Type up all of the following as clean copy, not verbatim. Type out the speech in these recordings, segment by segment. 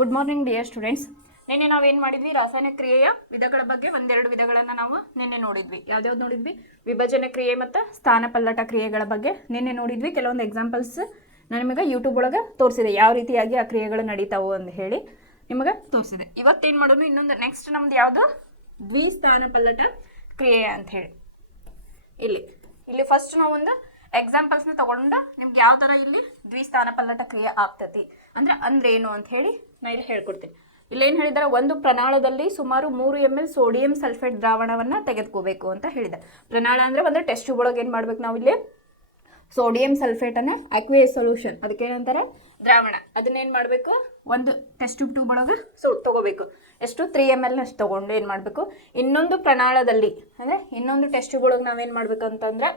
Good morning dear students. ನಿನ್ನೆ ನಾವೇನು ಮಾಡಿದ್ವಿ, ರಾಸಾಯನಿಕ ಕ್ರಿಯೆಯ ವಿಧಗಳ ಬಗ್ಗೆ ಒಂದೆರಡು ವಿಧಗಳನ್ನು ನಾವು ನಿನ್ನೆ ನೋಡಿದ್ವಿ. ಯಾವ್ದಾವ್ದು ನೋಡಿದ್ವಿ? ವಿಭಜನೆ ಕ್ರಿಯೆ ಮತ್ತು ಸ್ಥಾನಪಲ್ಲಟ ಕ್ರಿಯೆಗಳ ಬಗ್ಗೆ ನಿನ್ನೆ ನೋಡಿದ್ವಿ. ಕೆಲವೊಂದು ಎಕ್ಸಾಂಪಲ್ಸ್ ನಾನು ನಿಮಗೆ ಯೂಟ್ಯೂಬ್ ಒಳಗೆ ತೋರಿಸಿದೆ, ಯಾವ ರೀತಿಯಾಗಿ ಆ ಕ್ರಿಯೆಗಳು ನಡೀತಾವು ಅಂತ ಹೇಳಿ ನಿಮಗೆ ತೋರಿಸಿದೆ. ಇವತ್ತೇನು ಮಾಡೋದು, ಇನ್ನೊಂದು ನೆಕ್ಸ್ಟ್ ನಮ್ದು ಯಾವುದು, ದ್ವಿಸ್ಥಾನಪಲ್ಲಟ ಕ್ರಿಯೆ ಅಂತ ಹೇಳಿ. ಇಲ್ಲಿ ಫಸ್ಟ್ ನಾವೊಂದು ಎಕ್ಸಾಂಪಲ್ಸ್ನ ತಗೊಂಡ ನಿಮ್ಗೆ ಯಾವ ಥರ ಇಲ್ಲಿ ದ್ವಿಸ್ಥಾನಪಲ್ಲಟ ಕ್ರಿಯೆ ಆಗ್ತತಿ ಅಂದ್ರೆ ಏನು ಅಂತ ಹೇಳಿ ನಾ ಇಲ್ಲಿ ಹೇಳ್ಕೊಡ್ತೀನಿ. ಇಲ್ಲೇನು ಹೇಳಿದಾರೆ, ಒಂದು ಪ್ರನಾಳದಲ್ಲಿ ಸುಮಾರು 3 ml ಸೋಡಿಯಂ ಸಲ್ಫೇಟ್ ದ್ರಾವಣವನ್ನು ತೆಗೆದುಕೋಬೇಕು ಅಂತ ಹೇಳಿದ್ದಾರೆ. ಪ್ರನಾಳ ಅಂದರೆ ಒಂದು ಟೆಸ್ಟ್ ಟ್ಯೂಬ್ ಒಳಗೆ ಏನು ಮಾಡ್ಬೇಕು ನಾವು, ಇಲ್ಲಿ ಸೋಡಿಯಂ ಸಲ್ಫೇಟನ್ನು ಅಕ್ವೇಸ್ ಸೊಲ್ಯೂಷನ್, ಅದಕ್ಕೇನಂತಾರೆ ದ್ರಾವಣ, ಅದನ್ನೇನು ಮಾಡಬೇಕು, ಒಂದು ಟೆಸ್ಟ್ ಟ್ಯೂಬ್ ಒಳಗೆ ತಗೋಬೇಕು. ಎಷ್ಟು 3 ml ಅಷ್ಟು ತೊಗೊಂಡು ಏನು ಮಾಡಬೇಕು, ಇನ್ನೊಂದು ಪ್ರನಾಳದಲ್ಲಿ ಅಂದರೆ ಇನ್ನೊಂದು ಟೆಸ್ಟ್ ಟ್ಯೂಬ್ ಒಳಗೆ ನಾವೇನು ಮಾಡಬೇಕು ಅಂತಂದ್ರೆ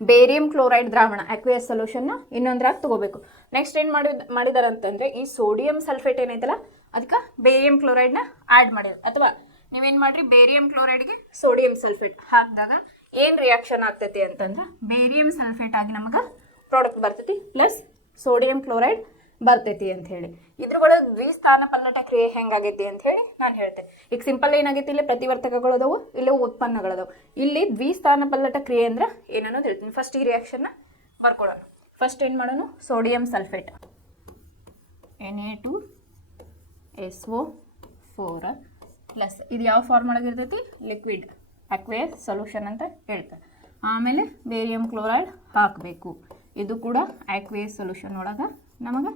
ಬೇರಿಯಂ ಕ್ಲೋರೈಡ್ ದ್ರಾವಣ ಅಕ್ವೇಸ್ ಸೊಲ್ಯೂಷನ್ನ ಇನ್ನೊಂದ್ರಾಗ ತಗೋಬೇಕು. ನೆಕ್ಸ್ಟ್ ಏನು ಮಾಡಿದಾರೆ ಅಂತಂದರೆ, ಈ ಸೋಡಿಯಂ ಸಲ್ಫೇಟ್ ಏನೈತಲ್ಲ ಅದಕ್ಕೆ ಬೇರಿಯಂ ಕ್ಲೋರೈಡ್ನ ಆ್ಯಡ್ ಮಾಡಿದ್ರು. ಅಥವಾ ನೀವೇನು ಮಾಡಿರಿ, ಬೇರಿಯಂ ಕ್ಲೋರೈಡ್ಗೆ ಸೋಡಿಯಂ ಸಲ್ಫೇಟ್ ಹಾಕಿದಾಗ ಏನು ರಿಯಾಕ್ಷನ್ ಆಗ್ತೈತಿ ಅಂತಂದ್ರೆ ಬೇರಿಯಂ ಸಲ್ಫೇಟ್ ಆಗಿ ನಮಗೆ ಪ್ರಾಡಕ್ಟ್ ಬರ್ತೈತಿ ಪ್ಲಸ್ ಸೋಡಿಯಂ ಕ್ಲೋರೈಡ್ ಬರ್ತೈತಿ ಅಂತ ಹೇಳಿ. ಇದ್ರೊಳಗೆ ದ್ವಿಸ್ಥಾನಪಲ್ಲಟ ಕ್ರಿಯೆ ಹೆಂಗಾಗೈತಿ ಅಂತ ಹೇಳಿ ನಾನು ಹೇಳ್ತೇನೆ. ಈಗ ಸಿಂಪಲ್ ಏನಾಗೈತಿ, ಇಲ್ಲಿ ಪ್ರತಿವರ್ತಕಗಳದವು, ಇಲ್ಲಿ ಉತ್ಪನ್ನಗಳದವು. ಇಲ್ಲಿ ದ್ವಿಸ್ಥಾನಪಲ್ಲಟ ಕ್ರಿಯೆ ಅಂದ್ರೆ ಏನನ್ನೋದು ಹೇಳ್ತೀನಿ. ಫಸ್ಟ್ ಈ ರಿಯಾಕ್ಷನ್ನ ಬರ್ಕೊಳ್ಳೋಣ. ಫಸ್ಟ್ ಏನು ಮಾಡೋಣ, ಸೋಡಿಯಂ ಸಲ್ಫೇಟ್ Na2SO4 ಪ್ಲಸ್ ಇದು ಯಾವ ಫಾರ್ಮ್ ಒಳಗೆ ಇರ್ತೈತಿ, ಲಿಕ್ವಿಡ್ ಅಕ್ವೇಸ್ ಸೊಲ್ಯೂಷನ್ ಅಂತ ಹೇಳ್ತಾರೆ. ಆಮೇಲೆ ಬೇರಿಯಂ ಕ್ಲೋರೈಡ್ ಹಾಕಬೇಕು, ಇದು ಕೂಡ ಅಕ್ವೇಸ್ ಸೊಲ್ಯೂಷನ್ ಒಳಗೆ ನಮಗೆ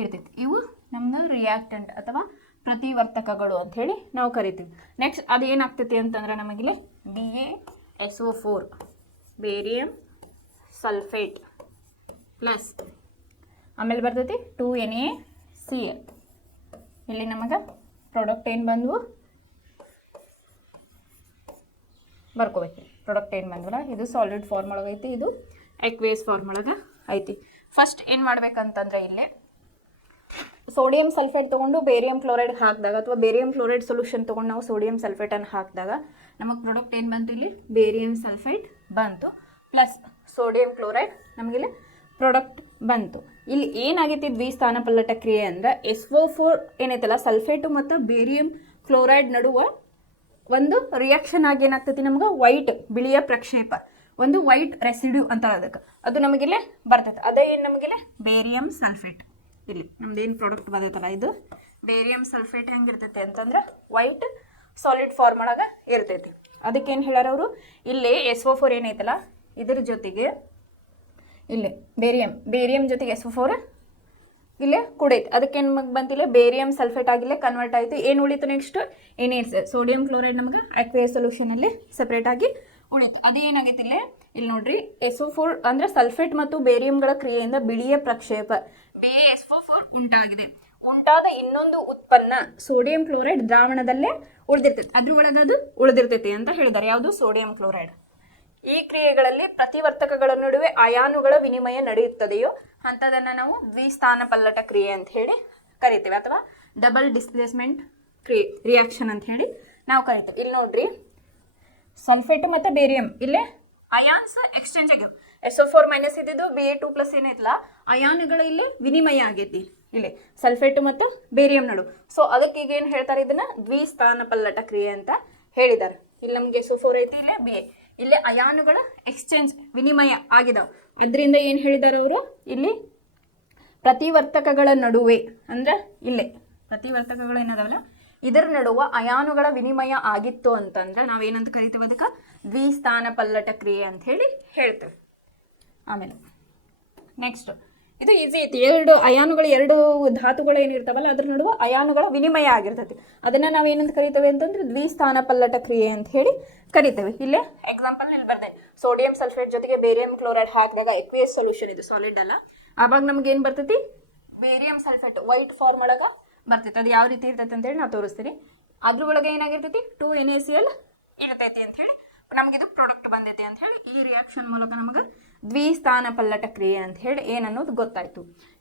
ಇರ್ತೈತಿ. ಇವು ನಮ್ಮದು ರಿಯಾಕ್ಟೆಂಟ್ ಅಥವಾ ಪ್ರತಿವರ್ತಕಗಳು ಅಂಥೇಳಿ ನಾವು ಕರಿತೀವಿ. ನೆಕ್ಸ್ಟ್ ಅದೇನಾಗ್ತೈತಿ ಅಂತಂದ್ರೆ ನಮಗಿಲ್ಲಿ BaSO4 ಬೇರಿಯಂ ಸಲ್ಫೇಟ್ ಪ್ಲಸ್ ಆಮೇಲೆ ಬರ್ತೈತಿ 2NaCl. ಇಲ್ಲಿ ನಮಗೆ ಪ್ರಾಡಕ್ಟ್ ಏನು ಬಂದವು ಬರ್ಕೋಬೇಕು. ಪ್ರಾಡಕ್ಟ್ ಏನು ಬಂದವಲ್ಲ, ಇದು ಸಾಲಿಡ್ ಫಾರ್ಮ್ ಒಳಗೆ ಐತಿ, ಇದು ಅಕ್ವೇಸ್ ಫಾರ್ಮ್ ಒಳಗೆ ಐತಿ. ಫಸ್ಟ್ ಏನು ಮಾಡ್ಬೇಕಂತಂದ್ರೆ, ಇಲ್ಲಿ ಸೋಡಿಯಂ ಸಲ್ಫೇಟ್ ತೊಗೊಂಡು ಬೇರಿಯಂ ಕ್ಲೋರೈಡ್ ಹಾಕಿದಾಗ ಅಥವಾ ಬೇರಿಯಂ ಕ್ಲೋರೈಡ್ ಸೊಲ್ಯೂಷನ್ ತೊಗೊಂಡು ನಾವು ಸೋಡಿಯಂ ಸಲ್ಫೇಟನ್ನು ಹಾಕಿದಾಗ ನಮಗೆ ಪ್ರಾಡಕ್ಟ್ ಏನು ಬಂತು, ಇಲ್ಲಿ ಬೇರಿಯಂ ಸಲ್ಫೇಟ್ ಬಂತು ಪ್ಲಸ್ ಸೋಡಿಯಂ ಕ್ಲೋರೈಡ್ ನಮಗಿಲ್ಲಿ ಪ್ರಾಡಕ್ಟ್ ಬಂತು. ಇಲ್ಲಿ ಏನಾಗೈತಿ ದ್ವಿಸ್ಥಾನಪಲ್ಲಟ ಕ್ರಿಯೆ ಅಂದ್ರೆ SO4 ಏನೈತಲ್ಲ ಸಲ್ಫೇಟು ಮತ್ತು ಬೇರಿಯಂ ಕ್ಲೋರೈಡ್ ನಡುವೆ ಒಂದು ರಿಯಾಕ್ಷನ್ ಆಗಿ ಏನಾಗ್ತೈತಿ, ನಮ್ಗೆ ವೈಟ್ ಬಿಳಿಯ ಪ್ರಕ್ಷೇಪ, ಒಂದು ವೈಟ್ ರೆಸಿಡ್ಯೂ ಅಂತಾರೆ ಅದಕ್ಕೆ, ಅದು ನಮಗಿಲ್ಲೇ ಬರ್ತೈತೆ. ಅದೇ ಏನು ನಮಗಿಲ್ಲೇ ಬೇರಿಯಂ ಸಲ್ಫೇಟ್. ಇಲ್ಲಿ ನಮ್ದು ಏನು ಪ್ರಾಡಕ್ಟ್ ಬರ್ತೈತಲ್ಲ ಇದು ಬೇರಿಯಂ ಸಲ್ಫೇಟ್ ಹೆಂಗಿರ್ತೈತಿ ಅಂತಂದ್ರೆ ವೈಟ್ ಸಾಲಿಡ್ ಫಾರ್ಮ್ ಒಳಗೆ ಇರ್ತೈತಿ. ಅದಕ್ಕೇನು ಹೇಳ್ಯಾರ ಅವರು, ಇಲ್ಲಿ SO4 ಏನೈತಲ್ಲ ಇದ್ರ ಜೊತೆಗೆ ಇಲ್ಲಿ ಬೇರಿಯಂ ಜೊತೆಗೆ SO4 ಇಲ್ಲೇ ಕುಡೈತಿ. ಅದಕ್ಕೇನು ನಮಗೆ ಬಂತಿಲ್ಲ, ಬೇರಿಯಂ ಸಲ್ಫೇಟ್ ಆಗಿಲ್ಲೇ ಕನ್ವರ್ಟ್ ಆಯಿತು. ಏನು ಉಳಿತು ನೆಕ್ಸ್ಟ್, ಸೋಡಿಯಂ ಕ್ಲೋರೈಡ್ ನಮಗೆ ಅಕ್ವೇಸ್ ಸೊಲ್ಯೂಷನಲ್ಲಿ ಸಪ್ರೇಟಾಗಿ ಉಳಿತು. ಅದೇನಾಗೈತಿ ಇಲ್ಲಿ ನೋಡ್ರಿ, SO4 ಅಂದರೆ ಸಲ್ಫೇಟ್ ಮತ್ತು ಬೇರಿಯಂಗಳ ಕ್ರಿಯೆಯಿಂದ ಬಿಳಿಯ ಪ್ರಕ್ಷೇಪ BaSO4 ಉಂಟಾಗಿದೆ. ಉಂಟಾದ ಇನ್ನೊಂದು ಉತ್ಪನ್ನ ಸೋಡಿಯಂ ಕ್ಲೋರೈಡ್ ದ್ರಾವಣದಲ್ಲೇ ಉಳಿದಿರ್ತೈತಿ, ಅದ್ರೊಳಗೆ ಅದು ಉಳಿದಿರ್ತೈತಿ ಅಂತ ಹೇಳಿದ್ದಾರೆ. ಯಾವುದು, ಸೋಡಿಯಂ ಕ್ಲೋರೈಡ್. ಈ ಕ್ರಿಯೆಗಳಲ್ಲಿ ಪ್ರತಿವರ್ತಕಗಳ ನಡುವೆ ಅಯಾನುಗಳ ವಿನಿಮಯ ನಡೆಯುತ್ತದೆಯೋ ಅಂಥದನ್ನು ನಾವು ದ್ವಿಸ್ಥಾನಪಲ್ಲಟ ಕ್ರಿಯೆ ಅಂತ ಹೇಳಿ ಕರಿತೀವಿ, ಅಥವಾ ಡಬಲ್ ಡಿಸ್ಪ್ಲೇಸ್ಮೆಂಟ್ ರಿಯಾಕ್ಷನ್ ಅಂತ ಹೇಳಿ ನಾವು ಕರಿತೀವಿ. ಇಲ್ಲಿ ನೋಡ್ರಿ, ಸಲ್ಫೇಟ್ ಮತ್ತು ಬೇರಿಯಂ ಇಲ್ಲೇ ಅಯಾನ್ಸ್ ಎಕ್ಸ್ಚೇಂಜ್ ಆಗ್ಯಾವ. SO4 ಮೈನಸ್ ಇದ್ದಿದ್ದು Ba2+ ಏನೈತಲ್ಲ ಅಯಾನುಗಳ ಇಲ್ಲಿ ವಿನಿಮಯ ಆಗೈತಿ, ಇಲ್ಲಿ ಸಲ್ಫೇಟು ಮತ್ತು ಬೇರಿಯಂ ನಡು. ಸೊ ಅದಕ್ಕೆ ಈಗ ಏನು ಹೇಳ್ತಾರೆ, ಇದನ್ನ ದ್ವಿಸ್ಥಾನಪಲ್ಲಟ ಕ್ರಿಯೆ ಅಂತ ಹೇಳಿದ್ದಾರೆ. ಇಲ್ಲಿ ನಮಗೆ SO4 ಐತಿ, ಇಲ್ಲೇ Ba, ಇಲ್ಲಿ ಅಯಾನುಗಳ ಎಕ್ಸ್ಚೇಂಜ್ ವಿನಿಮಯ ಆಗಿದಾವೆ. ಅದರಿಂದ ಏನು ಹೇಳಿದ್ದಾರೆ ಅವರು, ಇಲ್ಲಿ ಪ್ರತಿವರ್ತಕಗಳ ನಡುವೆ ಅಂದ್ರೆ ಇಲ್ಲೇ ಪ್ರತಿವರ್ತಕಗಳು ಏನದಾವಲ್ಲ ಇದರ ನಡುವೆ ಅಯಾನುಗಳ ವಿನಿಮಯ ಆಗಿತ್ತು ಅಂತಂದ್ರೆ ನಾವೇನಂತ ಕರಿತೇವೆ, ಅದಕ್ಕೆ ದ್ವಿಸ್ಥಾನಪಲ್ಲಟ ಕ್ರಿಯೆ ಅಂತ ಹೇಳಿ ಹೇಳ್ತೇವೆ. ಆಮೇಲೆ ನೆಕ್ಸ್ಟ್ ಇದು ಈಸಿ ಐತಿ, ಎರಡು ಅಯಾನುಗಳು, ಎರಡು ಧಾತುಗಳು ಏನಿರ್ತಾವಲ್ಲ ಅದ್ರ ನಡುವೆ ಅಯಾನುಗಳ ವಿನಿಮಯ ಆಗಿರ್ತೈತಿ. ಅದನ್ನು ನಾವೇನಂತ ಕರಿತೇವೆ ಅಂತಂದ್ರೆ ದ್ವಿಸ್ಥಾನಪಲ್ಲಟ ಕ್ರಿಯೆ ಅಂತ ಹೇಳಿ ಕರಿತೇವೆ. ಇಲ್ಲೇ ಎಕ್ಸಾಂಪಲ್ ಇಲ್ಲಿ ಬರ್ದೆ, ಸೋಡಿಯಂ ಸಲ್ಫೇಟ್ ಜೊತೆಗೆ ಬೇರಿಯಂ ಕ್ಲೋರೈಡ್ ಹಾಕಿದಾಗ ಎಕ್ವೇಸ್ ಸೊಲ್ಯೂಷನ್, ಇದು ಸಾಲಿಡ್ ಅಲ್ಲ, ಆವಾಗ ನಮ್ಗೆ ಏನು ಬರ್ತೈತಿ, ಬೇರಿಯಂ ಸಲ್ಫೇಟ್ ವೈಟ್ ಫಾರ್ಮ್ ಒಳಗೆ ಬರ್ತೈತಿ. ಅದು ಯಾವ ರೀತಿ ಇರ್ತೈತೆ ಅಂತೇಳಿ ನಾವು ತೋರಿಸ್ತೀನಿ. ಅದ್ರ ಒಳಗೆ ಏನಾಗಿರ್ತೈತಿ, 2NaCl ಇರ್ತೈತಿ ಅಂತ ಹೇಳಿ ನಮಗಿದು ಪ್ರಾಡಕ್ಟ್ ಬಂದೈತಿ ಅಂತ ಹೇಳಿ ಈ ರಿಯಾಕ್ಷನ್ ಮೂಲಕ ನಮಗೆ ದ್ವಿಸ್ಥಾನಪಲ್ಲಟ ಕ್ರಿಯೆ ಅಂತ ಹೇಳಿ ಏನನ್ನೋದು ಗೊತ್ತಾಯ್ತು.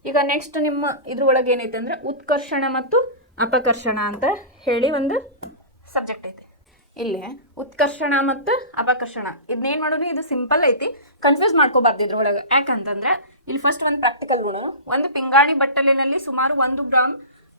ಈಗ ನೆಕ್ಸ್ಟ್ ನಿಮ್ಮ ಇದ್ರೊಳಗೆ ಏನೈತೆ ಅಂದ್ರೆ ಉತ್ಕರ್ಷಣ ಮತ್ತು ಅಪಕರ್ಷಣ ಅಂತ ಹೇಳಿ ಒಂದು ಸಬ್ಜೆಕ್ಟ್ ಐತಿ. ಇಲ್ಲಿ ಉತ್ಕರ್ಷಣ ಮತ್ತು ಅಪಕರ್ಷಣ ಇದನ್ನೇನು ಮಾಡೋದು, ಇದು ಸಿಂಪಲ್ ಐತಿ, ಕನ್ಫ್ಯೂಸ್ ಮಾಡ್ಕೋಬಾರ್ದು ಇದ್ರೊಳಗೆ. ಯಾಕಂತಂದ್ರೆ ಇಲ್ಲಿ ಫಸ್ಟ್ ಒಂದು ಪ್ರಾಕ್ಟಿಕಲ್ ಗುಣ, ಒಂದು ಪಿಂಗಾಣಿ ಬಟ್ಟಲಿನಲ್ಲಿ ಸುಮಾರು 1 ಗ್ರಾಮ್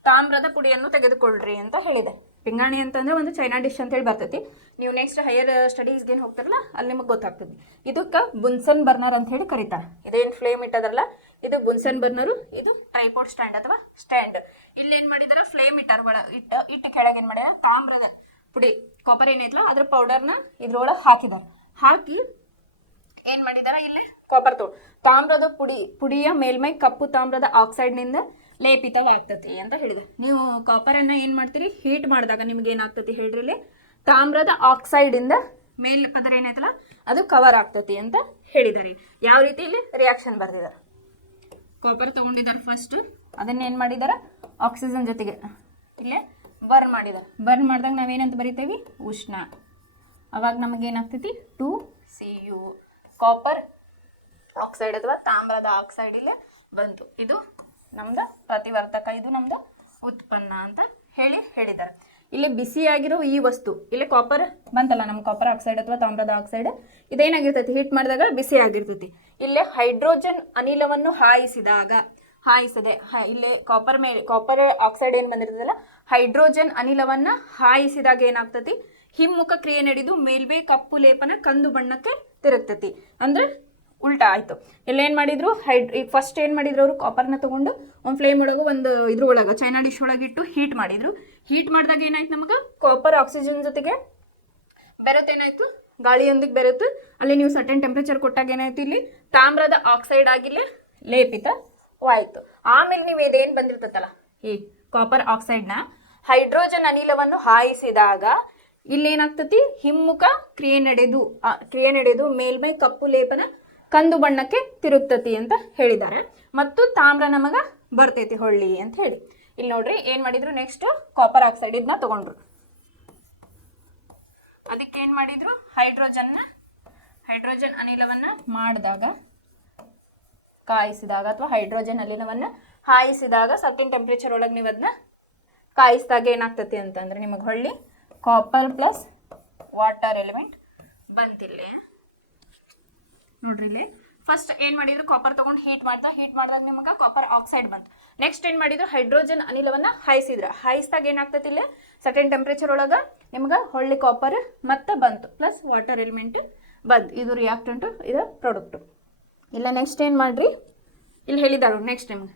ತಾಮ್ರದ ಪುಡಿಯನ್ನು ತೆಗೆದುಕೊಳ್ಳ್ರಿ ಅಂತ ಹೇಳಿದೆ. ಪಿಂಗಾಣಿ ಅಂತಂದ್ರೆ ಒಂದು ಚೈನಾ ಡಿಶ್ ಅಂತ ಹೇಳಿ ಬರ್ತೈತಿ. ನೀವು ನೆಕ್ಸ್ಟ್ ಹೈಯರ್ ಸ್ಟಡೀಸ್ಗೆ ಏನು ಹೋಗ್ತಾರಲ್ಲ ಅಲ್ಲಿ ನಿಮಗೆ ಗೊತ್ತಾಗ್ತದೆ. ಇದಕ್ಕೆ ಬುನ್ಸನ್ ಬರ್ನರ್ ಅಂತ ಹೇಳಿ ಕರೀತಾರೆ. ಇದೇನು ಫ್ಲೇಮ್ ಇಟ್ಟದಲ್ಲ ಇದು ಬುನ್ಸನ್ ಬರ್ನರು. ಇದು ಟ್ರೈಪೋಡ್ ಸ್ಟ್ಯಾಂಡ್ ಅಥವಾ ಸ್ಟ್ಯಾಂಡ್. ಇಲ್ಲಿ ಏನು ಮಾಡಿದಾರೆ ಫ್ಲೇಮ್ ಇಟ್ಟಾರ ಇಟ್ಟು ಕೆಳಗೆ ಏನು ಮಾಡ್ಯಾರ ತಾಮ್ರದ ಪುಡಿ ಕಾಪರ್ ಏನೈತಲ್ಲ ಅದ್ರ ಪೌಡರ್ನ ಇದ್ರೊಳಗೆ ಹಾಕಿದ್ದಾರೆ. ಹಾಕಿ ಏನು ಮಾಡಿದಾರೆ ಇಲ್ಲಿ ಕಾಪರ್ ತಾಮ್ರದ ಪುಡಿಯ ಮೇಲ್ಮೈ ಕಪ್ಪು ತಾಮ್ರದ ಆಕ್ಸೈಡ್ನಿಂದ ಲೇಪಿತವಾಗ್ತತಿ ಅಂತ ಹೇಳಿದೆ. ನೀವು ಕಾಪರನ್ನು ಏನು ಮಾಡ್ತೀರಿ ಹೀಟ್ ಮಾಡಿದಾಗ ನಿಮ್ಗೆ ಏನಾಗ್ತತಿ ಹೇಳ್ರಿ ಇಲ್ಲಿ ತಾಮ್ರದ ಆಕ್ಸೈಡಿಂದ ಮೇಲ್ ಪದರ ಏನೈತಲ್ಲ ಅದು ಕವರ್ ಆಗ್ತತಿ ಅಂತ ಹೇಳಿದಾರೆ. ಯಾವ ರೀತಿ ಇಲ್ಲಿ ರಿಯಾಕ್ಷನ್ ಬರ್ದಿದ್ದಾರೆ. ಕಾಪರ್ ತೊಗೊಂಡಿದ್ದಾರೆ ಫಸ್ಟ್, ಅದನ್ನ ಏನು ಮಾಡಿದ್ದಾರೆ ಆಕ್ಸಿಜನ್ ಜೊತೆಗೆ ಇಲ್ಲೇ ಬರ್ನ್ ಮಾಡಿದ್ದಾರೆ. ಬರ್ನ್ ಮಾಡಿದಾಗ ನಾವೇನಂತ ಬರಿತೇವೆ ಉಷ್ಣ. ಅವಾಗ ನಮಗೇನಾಗ್ತೈತಿ 2Cu ಕಾಪರ್ ಆಕ್ಸೈಡ್ ಅಥವಾ ತಾಮ್ರದ ಆಕ್ಸೈಡ್ ಇಲ್ಲೇ ಬಂತು. ಇದು ನಮ್ದು ಪ್ರತಿವರ್ತಕ, ಇದು ನಮ್ದು ಉತ್ಪನ್ನ ಅಂತ ಹೇಳಿದ್ದಾರೆ. ಇಲ್ಲಿ ಬಿಸಿಯಾಗಿರೋ ಈ ವಸ್ತು ಇಲ್ಲಿ ಕಾಪರ್ ಬಂತಲ್ಲ ನಮ್ಮ ಕಾಪರ್ ಆಕ್ಸೈಡ್ ಅಥವಾ ತಾಮ್ರದ ಆಕ್ಸೈಡ್ ಇದೇನಾಗಿರ್ತೈತಿ ಹೀಟ್ ಮಾಡಿದಾಗ ಬಿಸಿ ಆಗಿರ್ತೈತಿ. ಇಲ್ಲೇ ಹೈಡ್ರೋಜನ್ ಅನಿಲವನ್ನು ಹಾಯಿಸದೆ ಇಲ್ಲಿ ಕಾಪರ್ ಆಕ್ಸೈಡ್ ಏನು ಬಂದಿರ್ತದಲ್ಲ ಹೈಡ್ರೋಜನ್ ಅನಿಲವನ್ನ ಹಾಯಿಸಿದಾಗ ಏನಾಗ್ತತಿ ಹಿಮ್ಮುಖ ಕ್ರಿಯೆ ನಡೆದು ಮೇಲ್ವೇ ಕಪ್ಪು ಲೇಪನ ಕಂದು ಬಣ್ಣಕ್ಕೆ ತಿರುಗ್ತತಿ. ಅಂದ್ರೆ ಉಲ್ಟಾ ಆಯ್ತು. ಇಲ್ಲೇನು ಮಾಡಿದ್ರು ಈಗ ಫಸ್ಟ್ ಏನು ಮಾಡಿದ್ರು ಅವರು ಕಾಪರ್ನ ತಗೊಂಡು ಒಂದು ಫ್ಲೇಮ್ ಒಳಗೆ ಒಂದು ಇದ್ರ ಒಳಗೆ ಚೈನಾ ಡಿಶ್ ಒಳಗಿಟ್ಟು ಹೀಟ್ ಮಾಡಿದ್ರು. ಹೀಟ್ ಮಾಡಿದಾಗ ಏನಾಯ್ತು ನಮಗೆ ಕಾಪರ್ ಆಕ್ಸಿಜನ್ ಜೊತೆಗೆ ಬೆರೆತೇನಾಯ್ತು ಗಾಳಿಯೊಂದಿಗೆ ಬೆರೆತು ಅಲ್ಲಿ ನೀವು ಸರ್ಟೆನ್ ಟೆಂಪ್ರೇಚರ್ ಕೊಟ್ಟಾಗ ಏನಾಯ್ತು ಇಲ್ಲಿ ತಾಮ್ರದ ಆಕ್ಸೈಡ್ ಆಗಿಲ್ಲೇ ಲೇಪಿತವಾಯಿತು. ಆಮೇಲೆ ನೀವು ಇದೇನು ಬಂದಿರ್ತತ್ತಲ್ಲ ಈ ಕಾಪರ್ ಆಕ್ಸೈಡ್ನ ಹೈಡ್ರೋಜನ್ ಅನಿಲವನ್ನು ಹಾಯಿಸಿದಾಗ ಇಲ್ಲೇನಾಗ್ತತಿ ಹಿಮ್ಮುಖ ಕ್ರಿಯೆ ನಡೆದು ಮೇಲ್ಮೈ ಕಪ್ಪು ಲೇಪನ ಕಂದು ಬಣ್ಣಕ್ಕೆ ತಿರುಗ್ತತಿ ಅಂತ ಹೇಳಿದ್ದಾರೆ. ಮತ್ತು ತಾಮ್ರ ನಮಗ ಬರ್ತೈತಿ ಹೊಳ್ಳಿ ಅಂತ ಹೇಳಿ. ಇಲ್ಲಿ ನೋಡ್ರಿ ಏನ್ ಮಾಡಿದ್ರು ನೆಕ್ಸ್ಟ್ ಕಾಪರ್ ಆಕ್ಸೈಡ್ ಇದನ್ನ ತಗೊಂಡ್ರು. ಅದಕ್ಕೆ ಏನ್ ಮಾಡಿದ್ರು ಹೈಡ್ರೋಜನ್ ಅನಿಲವನ್ನ ಮಾಡಿದಾಗ ಕಾಯಿಸಿದಾಗ ಅಥವಾ ಹೈಡ್ರೋಜನ್ ಅನಿಲವನ್ನ ಹಾಯಿಸಿದಾಗ ಸರ್ಟೆನ್ ಟೆಂಪ್ರೇಚರ್ ಒಳಗೆ ನೀವು ಅದನ್ನ ಕಾಯಿಸಿದಾಗ ಏನಾಗ್ತತಿ ಅಂತಂದ್ರೆ ನಿಮಗೆ ಹೊಳ್ಳಿ ಕಾಪರ್ ಪ್ಲಸ್ ವಾಟರ್ ಎಲಿಮೆಂಟ್ ಬಂತಿಲ್ಲ ನೋಡ್ರಿ. ಇಲ್ಲಿ ಫಸ್ಟ್ ಏನು ಮಾಡಿದ್ರು ಕಾಪರ್ ತೊಗೊಂಡು ಹೀಟ್ ಮಾಡಿದಾಗ ನಿಮಗೆ ಕಾಪರ್ ಆಕ್ಸೈಡ್ ಬಂತು. ನೆಕ್ಸ್ಟ್ ಏನು ಮಾಡಿದ್ರು ಹೈಡ್ರೋಜನ್ ಅನಿಲವನ್ನು ಹಾಯಿಸಿದಾಗ ಏನಾಗ್ತತಿ ಇಲ್ಲಿ ಸರ್ಟೆನ್ ಟೆಂಪ್ರೇಚರ್ ಒಳಗೆ ನಿಮ್ಗೆ ಹೊಳ್ಳಿ ಕಾಪರ್ ಮತ್ತೆ ಬಂತು ಪ್ಲಸ್ ವಾಟರ್ ಎಲಿಮೆಂಟ್ ಬಂತು. ಇದು ರಿಯಾಕ್ಟೆಂಟು, ಇದು ಪ್ರಾಡಕ್ಟು. ಇಲ್ಲ ನೆಕ್ಸ್ಟ್ ಏನು ಮಾಡ್ರಿ ಇಲ್ಲಿ ಹೇಳಿದಾರು ನೆಕ್ಸ್ಟ್ ನಿಮ್ಗೆ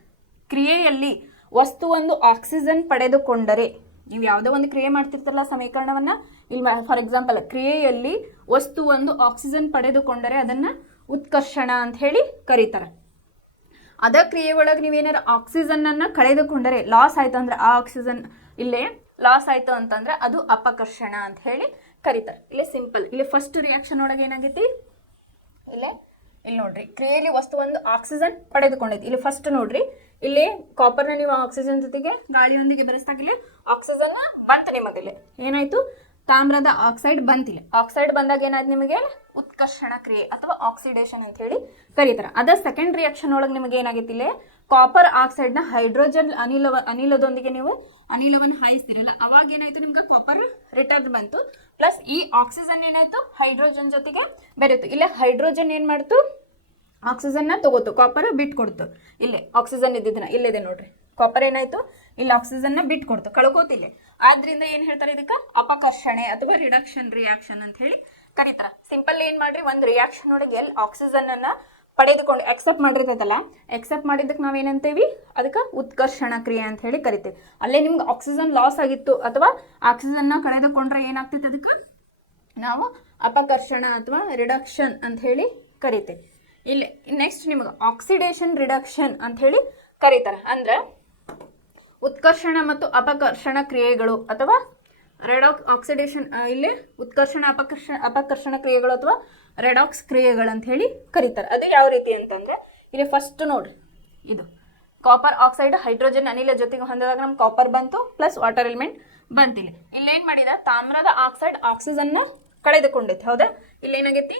ಕ್ರಿಯೆಯಲ್ಲಿ ವಸ್ತುವೊಂದು ಆಕ್ಸಿಜನ್ ಪಡೆದುಕೊಂಡರೆ ನೀವು ಯಾವುದೋ ಒಂದು ಕ್ರಿಯೆ ಮಾಡ್ತಿರ್ತಾರಲ್ಲ ಸಮೀಕರಣವನ್ನು ಇಲ್ಲಿ ಫಾರ್ ಎಕ್ಸಾಂಪಲ್ ಕ್ರಿಯೆಯಲ್ಲಿ ವಸ್ತುವೊಂದು ಆಕ್ಸಿಜನ್ ಪಡೆದುಕೊಂಡರೆ ಅದನ್ನು ಉತ್ಕರ್ಷಣ ಅಂತ ಹೇಳಿ ಕರೀತಾರೆ. ಅದ ಕ್ರಿಯೆ ಒಳಗೆ ನೀವೇನಾರು ಆಕ್ಸಿಜನ್ನ ಕಳೆದುಕೊಂಡರೆ ಲಾಸ್ ಆಯ್ತು ಅಂದ್ರೆ ಆ ಆಕ್ಸಿಜನ್ ಇಲ್ಲೇ ಲಾಸ್ ಆಯ್ತು ಅಂತಂದ್ರೆ ಅದು ಅಪಕರ್ಷಣ ಅಂತ ಹೇಳಿ ಕರೀತಾರೆ. ಇಲ್ಲೇ ಸಿಂಪಲ್. ಇಲ್ಲಿ ಫಸ್ಟ್ ರಿಯಾಕ್ಷನ್ ಒಳಗೆ ಏನಾಗೈತಿ ಇಲ್ಲಿ ನೋಡ್ರಿ ಕ್ರಿಯೆಯಲ್ಲಿ ವಸ್ತು ಒಂದು ಆಕ್ಸಿಜನ್ ಪಡೆದುಕೊಂಡೈತಿ. ಇಲ್ಲಿ ಫಸ್ಟ್ ನೋಡ್ರಿ ಇಲ್ಲಿ ಕಾಪರ್ನ ನೀವು ಆಕ್ಸಿಜನ್ ಜೊತೆಗೆ ಗಾಳಿಯೊಂದಿಗೆ ಬೆರೆಸಿದಾಗ ಇಲ್ಲಿ ಆಕ್ಸಿಜನ್ ಬಂತು. ನಿಮಗಿಲ್ಲಿ ಏನಾಯ್ತು ತಾಮ್ರದ ಆಕ್ಸೈಡ್ ಬಂತಿಲ್ಲ. ಆಕ್ಸೈಡ್ ಬಂದಾಗ ಏನಾಯ್ತು ನಿಮಗೆ ಉತ್ಕರ್ಷಣ ಕ್ರಿಯೆ ಅಥವಾ ಆಕ್ಸಿಡೇಷನ್ ಅಂತ ಹೇಳಿ ಕರೀತಾರೆ. ಅದ ಸೆಕೆಂಡ್ ರಿಯಾಕ್ಷನ್ ಒಳಗೆ ನಿಮಗೆ ಏನಾಗೈತಿ ಇಲ್ಲಿ ಕಾಪರ್ ಆಕ್ಸೈಡ್ನ ಹೈಡ್ರೋಜನ್ ಅನಿಲದೊಂದಿಗೆ ನೀವು ಅನಿಲವನ್ನು ಹಾಯಿಸ್ತಿರಲ್ಲ ಅವಾಗ ಏನಾಯ್ತು ನಿಮ್ಗೆ ಕಾಪರ್ ರಿಟರ್ನ್ ಬಂತು ಪ್ಲಸ್ ಈ ಆಕ್ಸಿಜನ್ ಏನಾಯ್ತು ಹೈಡ್ರೋಜನ್ ಜೊತೆಗೆ ಬೆರೆತು. ಇಲ್ಲಿ ಹೈಡ್ರೋಜನ್ ಏನ್ ಮಾಡ್ತು ಆಕ್ಸಿಜನ್ನ ತಗೋತು, ಕಾಪರ್ ಬಿಟ್ಕೊಡ್ತು. ಇಲ್ಲಿ ಆಕ್ಸಿಜನ್ ಇದ್ದಿದ್ದನ್ನ ಇಲ್ಲಿದೆ ನೋಡ್ರಿ ಕಾಪರ್ ಏನಾಯ್ತು ಇಲ್ಲಿ ಆಕ್ಸಿಜನ್ನ ಬಿಟ್ಕೊಡ್ತು ಕಳ್ಕೋತಿಲ್ಲ. ಆದ್ರಿಂದ ಏನ್ ಹೇಳ್ತಾರೆ ಇದಕ್ಕೆ ಅಪಕರ್ಷಣೆ ಅಥವಾ ರಿಡಕ್ಷನ್ ರಿಯಾಕ್ಷನ್ ಅಂತ ಹೇಳಿ ಕರೀತಾರ. ಸಿಂಪಲ್ ಏನ್ ಮಾಡ್ರಿ ಒಂದು ರಿಯಾಕ್ಷನ್ ಒಳಗೆ ಎಲ್ಲಿ ಆಕ್ಸಿಜನ್ ಅನ್ನ ಪಡೆದುಕೊಂಡು ಎಕ್ಸೆಪ್ಟ್ ಮಾಡಿರ್ತೈತಲ್ಲ ಎಕ್ಸೆಪ್ಟ್ ಮಾಡಿದ್ದಕ್ಕೆ ನಾವೇನಂತೇವಿ ಅದಕ್ಕೆ ಉತ್ಕರ್ಷಣ ಕ್ರಿಯೆ ಅಂತ ಹೇಳಿ ಕರಿತೇವೆ. ಅಲ್ಲೇ ನಿಮ್ಗೆ ಆಕ್ಸಿಜನ್ ಲಾಸ್ ಆಗಿತ್ತು ಅಥವಾ ಆಕ್ಸಿಜನ್ನ ಕಳೆದುಕೊಂಡ್ರೆ ಏನಾಗ್ತೈತೆ ಅದಕ್ಕೆ ನಾವು ಅಪಕರ್ಷಣ ಅಥವಾ ರಿಡಕ್ಷನ್ ಅಂತ ಹೇಳಿ ಕರಿತೇವೆ. ಇಲ್ಲಿ ನೆಕ್ಸ್ಟ್ ನಿಮ್ಗೆ ಆಕ್ಸಿಡೇಷನ್ ರಿಡಕ್ಷನ್ ಅಂತ ಹೇಳಿ ಕರೀತಾರೆ. ಅಂದ್ರೆ ಉತ್ಕರ್ಷಣ ಮತ್ತು ಅಪಕರ್ಷಣ ಕ್ರಿಯೆಗಳು ಅಥವಾ ಆಕ್ಸಿಡೇಷನ್ ಇಲ್ಲಿ ಉತ್ಕರ್ಷಣ ಅಪಕರ್ಷಣ ಕ್ರಿಯೆಗಳು ಅಥವಾ ರೆಡಾಕ್ಸ್ ಕ್ರಿಯೆಗಳು ಅಂತ ಹೇಳಿ ಕರೀತಾರೆ. ಅದು ಯಾವ ರೀತಿ ಅಂತಂದ್ರೆ ಇಲ್ಲಿ ಫಸ್ಟ್ ನೋಡ್ರಿ ಇದು ಕಾಪರ್ ಆಕ್ಸೈಡ್ ಹೈಡ್ರೋಜನ್ ಅನಿಲ ಜೊತೆಗೆ ಹೊಂದಿದಾಗ ನಮ್ಗೆ ಕಾಪರ್ ಬಂತು ಪ್ಲಸ್ ವಾಟರ್ ಎಲಿಮೆಂಟ್ ಬಂತಿಲ್ಲ. ಇಲ್ಲೇನ್ ಮಾಡಿದ ತಾಮ್ರದ ಆಕ್ಸೈಡ್ ಆಕ್ಸಿಜನ್ ಕಳೆದುಕೊಂಡೈತಿ. ಹೌದಾ ಇಲ್ಲೇನಾಗೈತಿ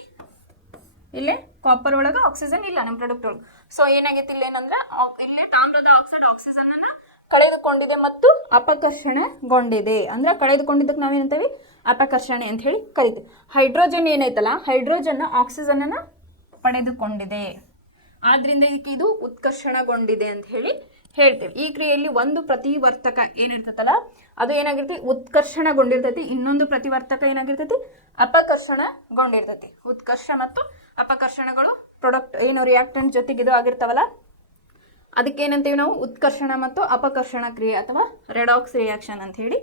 ಇಲ್ಲೇ ಕಾಪರ್ ಒಳಗೆ ಆಕ್ಸಿಜನ್ ಇಲ್ಲ ನಮ್ಮ ಪ್ರಾಡಕ್ಟ್ ಒಳಗೆ. ಸೊ ಏನಾಗೈತಿ ಇಲ್ಲೇನಂದ್ರೆ ಇಲ್ಲೇ ತಾಮ್ರದ ಆಕ್ಸೈಡ್ ಆಕ್ಸಿಜನ್ ಅನ್ನ ಕಳೆದುಕೊಂಡಿದೆ ಮತ್ತು ಅಪಕರ್ಷಣೆಗೊಂಡಿದೆ. ಅಂದ್ರೆ ಕಳೆದುಕೊಂಡಿದ್ದಕ್ಕೆ ನಾವೇನಂತೀವಿ ಅಪಕರ್ಷಣೆ ಅಂತ ಹೇಳಿ ಕರಿತೀವಿ. ಹೈಡ್ರೋಜನ್ ಏನೈತಲ್ಲ ಹೈಡ್ರೋಜನ್ ಆಕ್ಸಿಜನ್ ಅನ್ನ ಪಡೆದುಕೊಂಡಿದೆ ಆದ್ರಿಂದ ಇದಕ್ಕೆ ಇದು ಉತ್ಕರ್ಷಣಗೊಂಡಿದೆ ಅಂತ ಹೇಳಿ ಹೇಳ್ತೇವೆ. ಈ ಕ್ರಿಯೆಯಲ್ಲಿ ಒಂದು ಪ್ರತಿವರ್ತಕ ಏನಿರ್ತೈತಲ್ಲ ಅದು ಏನಾಗಿರ್ತೈತಿ ಉತ್ಕರ್ಷಣಗೊಂಡಿರ್ತೈತಿ, ಇನ್ನೊಂದು ಪ್ರತಿವರ್ತಕ ಏನಾಗಿರ್ತೈತಿ ಅಪಕರ್ಷಣಗೊಂಡಿರ್ತೈತಿ. ಉತ್ಕರ್ಷ ಮತ್ತು ಅಪಕರ್ಷಣಗಳು ಪ್ರಾಡಕ್ಟ್ ಏನು ರಿಯಾಕ್ಟೆಂಟ್ ಜೊತೆಗೆ ಇದು ಆಗಿರ್ತಾವಲ್ಲ ಅದಕ್ಕೇನಂತೀವಿ ನಾವು ಉತ್ಕರ್ಷಣ ಮತ್ತು ಅಪಕರ್ಷಣ ಕ್ರಿಯೆ ಅಥವಾ ರೆಡಾಕ್ಸ್ ರಿಯಾಕ್ಷನ್ ಅಂತ ಹೇಳಿ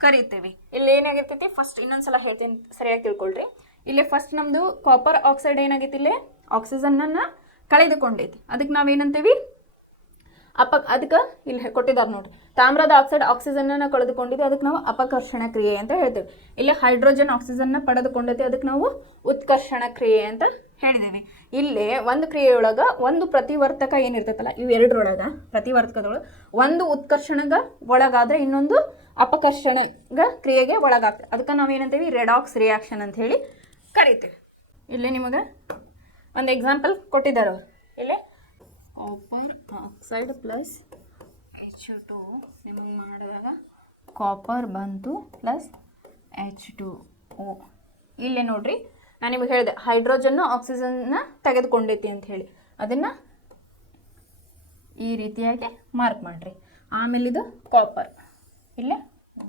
ಕರಿತೇವೆ. ಇಲ್ಲಿ ಏನಾಗಿರ್ತೈತಿ ಫಸ್ಟ್ ಇನ್ನೊಂದ್ಸಲ ಹೇಳ್ತೀನಿ ಸರಿಯಾಗಿ ತಿಳ್ಕೊಳ್ರಿ. ಇಲ್ಲಿ ಫಸ್ಟ್ ನಮ್ದು ಕಾಪರ್ ಆಕ್ಸೈಡ್ ಏನಾಗೈತಿ, ಇಲ್ಲಿ ಆಕ್ಸಿಜನ್ನ ಕಳೆದುಕೊಂಡೈತಿ, ಅದಕ್ಕೆ ನಾವೇನಂತೀವಿ ಅದಕ್ಕೆ ಇಲ್ಲಿ ಕೊಟ್ಟಿದ್ದಾರೆ ನೋಡ್ರಿ, ತಾಮ್ರದ ಆಕ್ಸೈಡ್ ಆಕ್ಸಿಜನ್ನ ಕಳೆದುಕೊಂಡಿದೆ, ಅದಕ್ಕೆ ನಾವು ಅಪಕರ್ಷಣ ಕ್ರಿಯೆ ಅಂತ ಹೇಳ್ತೇವೆ. ಇಲ್ಲಿ ಹೈಡ್ರೋಜನ್ ಆಕ್ಸಿಜನ್ನ ಪಡೆದುಕೊಂಡೈತಿ, ಅದಕ್ಕೆ ನಾವು ಉತ್ಕರ್ಷಣ ಕ್ರಿಯೆ ಅಂತ ಹೇಳಿದೇವೆ. ಇಲ್ಲಿ ಒಂದು ಕ್ರಿಯೆಯೊಳಗ ಒಂದು ಪ್ರತಿವರ್ತಕ ಏನಿರ್ತೈತಲ್ಲ ಇವೆರಡರೊಳಗ ಪ್ರತಿವರ್ತಕದೊಳಗೆ ಒಂದು ಉತ್ಕರ್ಷಣಗ ಒಳಗಾದ್ರೆ ಇನ್ನೊಂದು ಅಪಕರ್ಷಣಗ ಕ್ರಿಯೆಗೆ ಒಳಗಾಗ್ತದೆ, ಅದಕ್ಕೆ ನಾವೇನಂತೀವಿ ರೆಡಾಕ್ಸ್ ರಿಯಾಕ್ಷನ್ ಅಂತ ಹೇಳಿ ಕರಿತೇವೆ. ಇಲ್ಲಿ ನಿಮಗೆ ಒಂದು ಎಕ್ಸಾಂಪಲ್ ಕೊಟ್ಟಿದ್ದಾರೆ. ಇಲ್ಲಿ ಕಾಪರ್ ಆಕ್ಸೈಡ್ ಪ್ಲಸ್ H2 ನಿಮಗೆ ಮಾಡಿದಾಗ ಕಾಪರ್ ಬಂತು ಪ್ಲಸ್ H2O. ಇಲ್ಲೇ ನೋಡ್ರಿ ನಾನು ನಿಮಗೆ ಹೇಳಿದೆ ಹೈಡ್ರೋಜನ್ನು ಆಕ್ಸಿಜನ್ನ ತೆಗೆದುಕೊಂಡೈತಿ ಅಂತ ಹೇಳಿ, ಅದನ್ನು ಈ ರೀತಿಯಾಗಿ ಮಾರ್ಕ್ ಮಾಡಿರಿ. ಆಮೇಲೆ ಇದು ಕಾಪರ್ ಇಲ್ಲೇ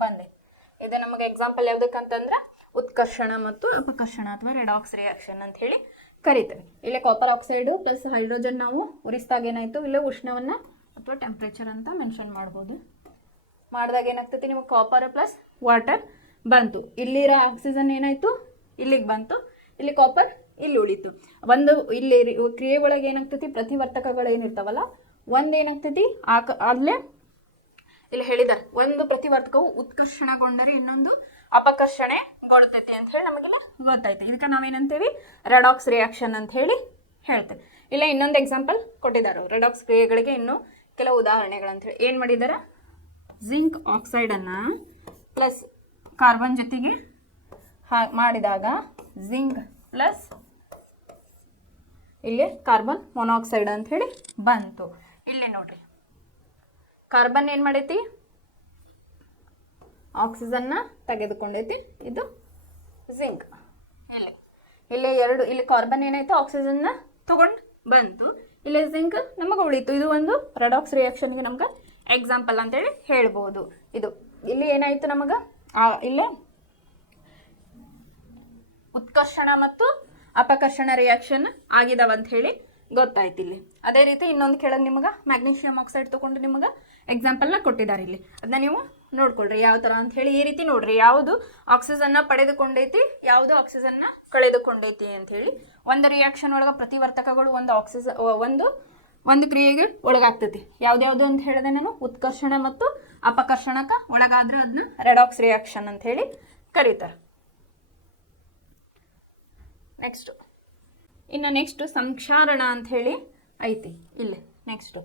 ಬಂದೆ. ಇದು ನಮಗೆ ಎಕ್ಸಾಂಪಲ್ ಯಾವುದಕ್ಕಂತಂದ್ರೆ ಉತ್ಕರ್ಷಣ ಮತ್ತು ಅಪಕರ್ಷಣ ಅಥವಾ ರೆಡಾಕ್ಸ್ ರಿಯಾಕ್ಷನ್ ಅಂತ ಹೇಳಿ ಕರಿತೇವೆ. ಇಲ್ಲೇ ಕಾಪರ್ ಆಕ್ಸೈಡು ಪ್ಲಸ್ ಹೈಡ್ರೋಜನ್ ನಾವು ಉರಿಸಿದಾಗ ಏನಾಯಿತು, ಇಲ್ಲೇ ಉಷ್ಣವನ್ನು ಅಥವಾ ಟೆಂಪ್ರೇಚರ್ ಅಂತ ಮೆನ್ಷನ್ ಮಾಡ್ಬೋದು. ಮಾಡಿದಾಗ ಏನಾಗ್ತೈತಿ ನಿಮಗೆ ಕಾಪರ್ ಪ್ಲಸ್ ವಾಟರ್ ಬಂತು, ಇಲ್ಲಿರೋ ಆಕ್ಸಿಜನ್ ಏನಾಯಿತು ಇಲ್ಲಿಗೆ ಬಂತು, ಇಲ್ಲಿ ಕಾಪರ್ ಇಲ್ಲಿ ಉಳಿತು. ಒಂದು ಇಲ್ಲಿ ಕ್ರಿಯೆ ಒಳಗೆ ಏನಾಗ್ತೈತಿ ಪ್ರತಿವರ್ತಕಗಳು ಏನಿರ್ತಾವಲ್ಲ ಒಂದು ಏನಾಗ್ತೈತಿ ಅಲ್ಲೇ ಇಲ್ಲಿ ಹೇಳಿದ್ದಾರೆ ಒಂದು ಪ್ರತಿವರ್ತಕವು ಉತ್ಕರ್ಷಣಗೊಂಡರೆ ಇನ್ನೊಂದು ಅಪಕರ್ಷಣೆಗೊಳ್ತೈತಿ ಅಂತ ಹೇಳಿ ನಮಗೆಲ್ಲ ಗೊತ್ತಾಯ್ತು. ಇದಕ್ಕೆ ನಾವೇನಂತೀವಿ ರೆಡಾಕ್ಸ್ ರಿಯಾಕ್ಷನ್ ಅಂತ ಹೇಳಿ ಹೇಳ್ತೇವೆ. ಇಲ್ಲ ಇನ್ನೊಂದು ಎಕ್ಸಾಂಪಲ್ ಕೊಟ್ಟಿದ್ದಾರೆ ರೆಡಾಕ್ಸ್ ಕ್ರಿಯೆಗಳಿಗೆ ಇನ್ನೂ ಕೆಲವು ಉದಾಹರಣೆಗಳಂತ ಹೇಳಿ. ಏನು ಮಾಡಿದ್ದಾರೆ, ಜಿಂಕ್ ಆಕ್ಸೈಡನ್ನು ಪ್ಲಸ್ ಕಾರ್ಬನ್ ಜೊತೆಗೆ ಮಾಡಿದಾಗ ಜಿಂಕ್ ಪ್ಲಸ್ ಇಲ್ಲಿ ಕಾರ್ಬನ್ ಮೊನಾಕ್ಸೈಡ್ ಅಂತ ಹೇಳಿ ಬಂತು. ಇಲ್ಲಿ ನೋಡ್ರಿ ಕಾರ್ಬನ್ ಏನು ಮಾಡೈತಿ ಆಕ್ಸಿಜನ್ನ ತೆಗೆದುಕೊಂಡೈತಿ, ಇದು ಜಿಂಕ್. ಇಲ್ಲಿ ಎರಡು ಇಲ್ಲಿ ಕಾರ್ಬನ್ ಏನಾಯ್ತು ಆಕ್ಸಿಜನ್ನ ತಗೊಂಡು ಬಂತು, ಇಲ್ಲಿ ಜಿಂಕ್ ನಮಗೆ ಉಳಿತು. ಇದು ಒಂದು ರೆಡಾಕ್ಸ್ ರಿಯಾಕ್ಷನ್ಗೆ ನಮ್ಗೆ ಎಕ್ಸಾಂಪಲ್ ಅಂತೇಳಿ ಹೇಳ್ಬೋದು. ಇದು ಇಲ್ಲಿ ಏನಾಯಿತು ನಮಗೆ ಇಲ್ಲೇ ಉತ್ಕರ್ಷಣ ಮತ್ತು ಅಪಕರ್ಷಣ ರಿಯಾಕ್ಷನ್ ಆಗಿದಾವ ಅಂತ ಹೇಳಿ ಗೊತ್ತಾಯ್ತು. ಇಲ್ಲಿ ಅದೇ ರೀತಿ ಇನ್ನೊಂದು ಕೆಳಗೆ ನಿಮಗೆ ಮ್ಯಾಗ್ನೀಷಿಯಂ ಆಕ್ಸೈಡ್ ತೊಗೊಂಡು ನಿಮಗೆ ಎಕ್ಸಾಂಪಲ್ನ ಕೊಟ್ಟಿದ್ದಾರೆ. ಇಲ್ಲಿ ಅದನ್ನ ನೀವು ನೋಡ್ಕೊಳ್ರಿ ಯಾವ ಥರ ಅಂತ ಹೇಳಿ. ಈ ರೀತಿ ನೋಡ್ರಿ ಯಾವುದು ಆಕ್ಸಿಜನ್ನ ಪಡೆದುಕೊಂಡೈತಿ ಯಾವುದು ಆಕ್ಸಿಜನ್ನ ಕಳೆದುಕೊಂಡೈತಿ ಅಂತ ಹೇಳಿ. ಒಂದು ರಿಯಾಕ್ಷನ್ ಒಳಗೆ ಪ್ರತಿವರ್ತಕಗಳು ಒಂದು ಕ್ರಿಯೆಗೆ ಒಳಗಾಗ್ತೈತಿ. ಯಾವ್ದ್ಯಾವುದು ಅಂತ ಹೇಳಿದೆ ನಾನು ಉತ್ಕರ್ಷಣ ಮತ್ತು ಅಪಕರ್ಷಣಕ್ಕೆ ಒಳಗಾದ್ರೆ ಅದನ್ನ ರೆಡಾಕ್ಸ್ ರಿಯಾಕ್ಷನ್ ಅಂತ ಹೇಳಿ ಕರೀತಾರೆ. ನೆಕ್ಸ್ಟು ಸಂಕ್ಷಾರಣ ಅಂತ ಹೇಳಿ ಐತಿ. ಇಲ್ಲಿ ನೆಕ್ಸ್ಟು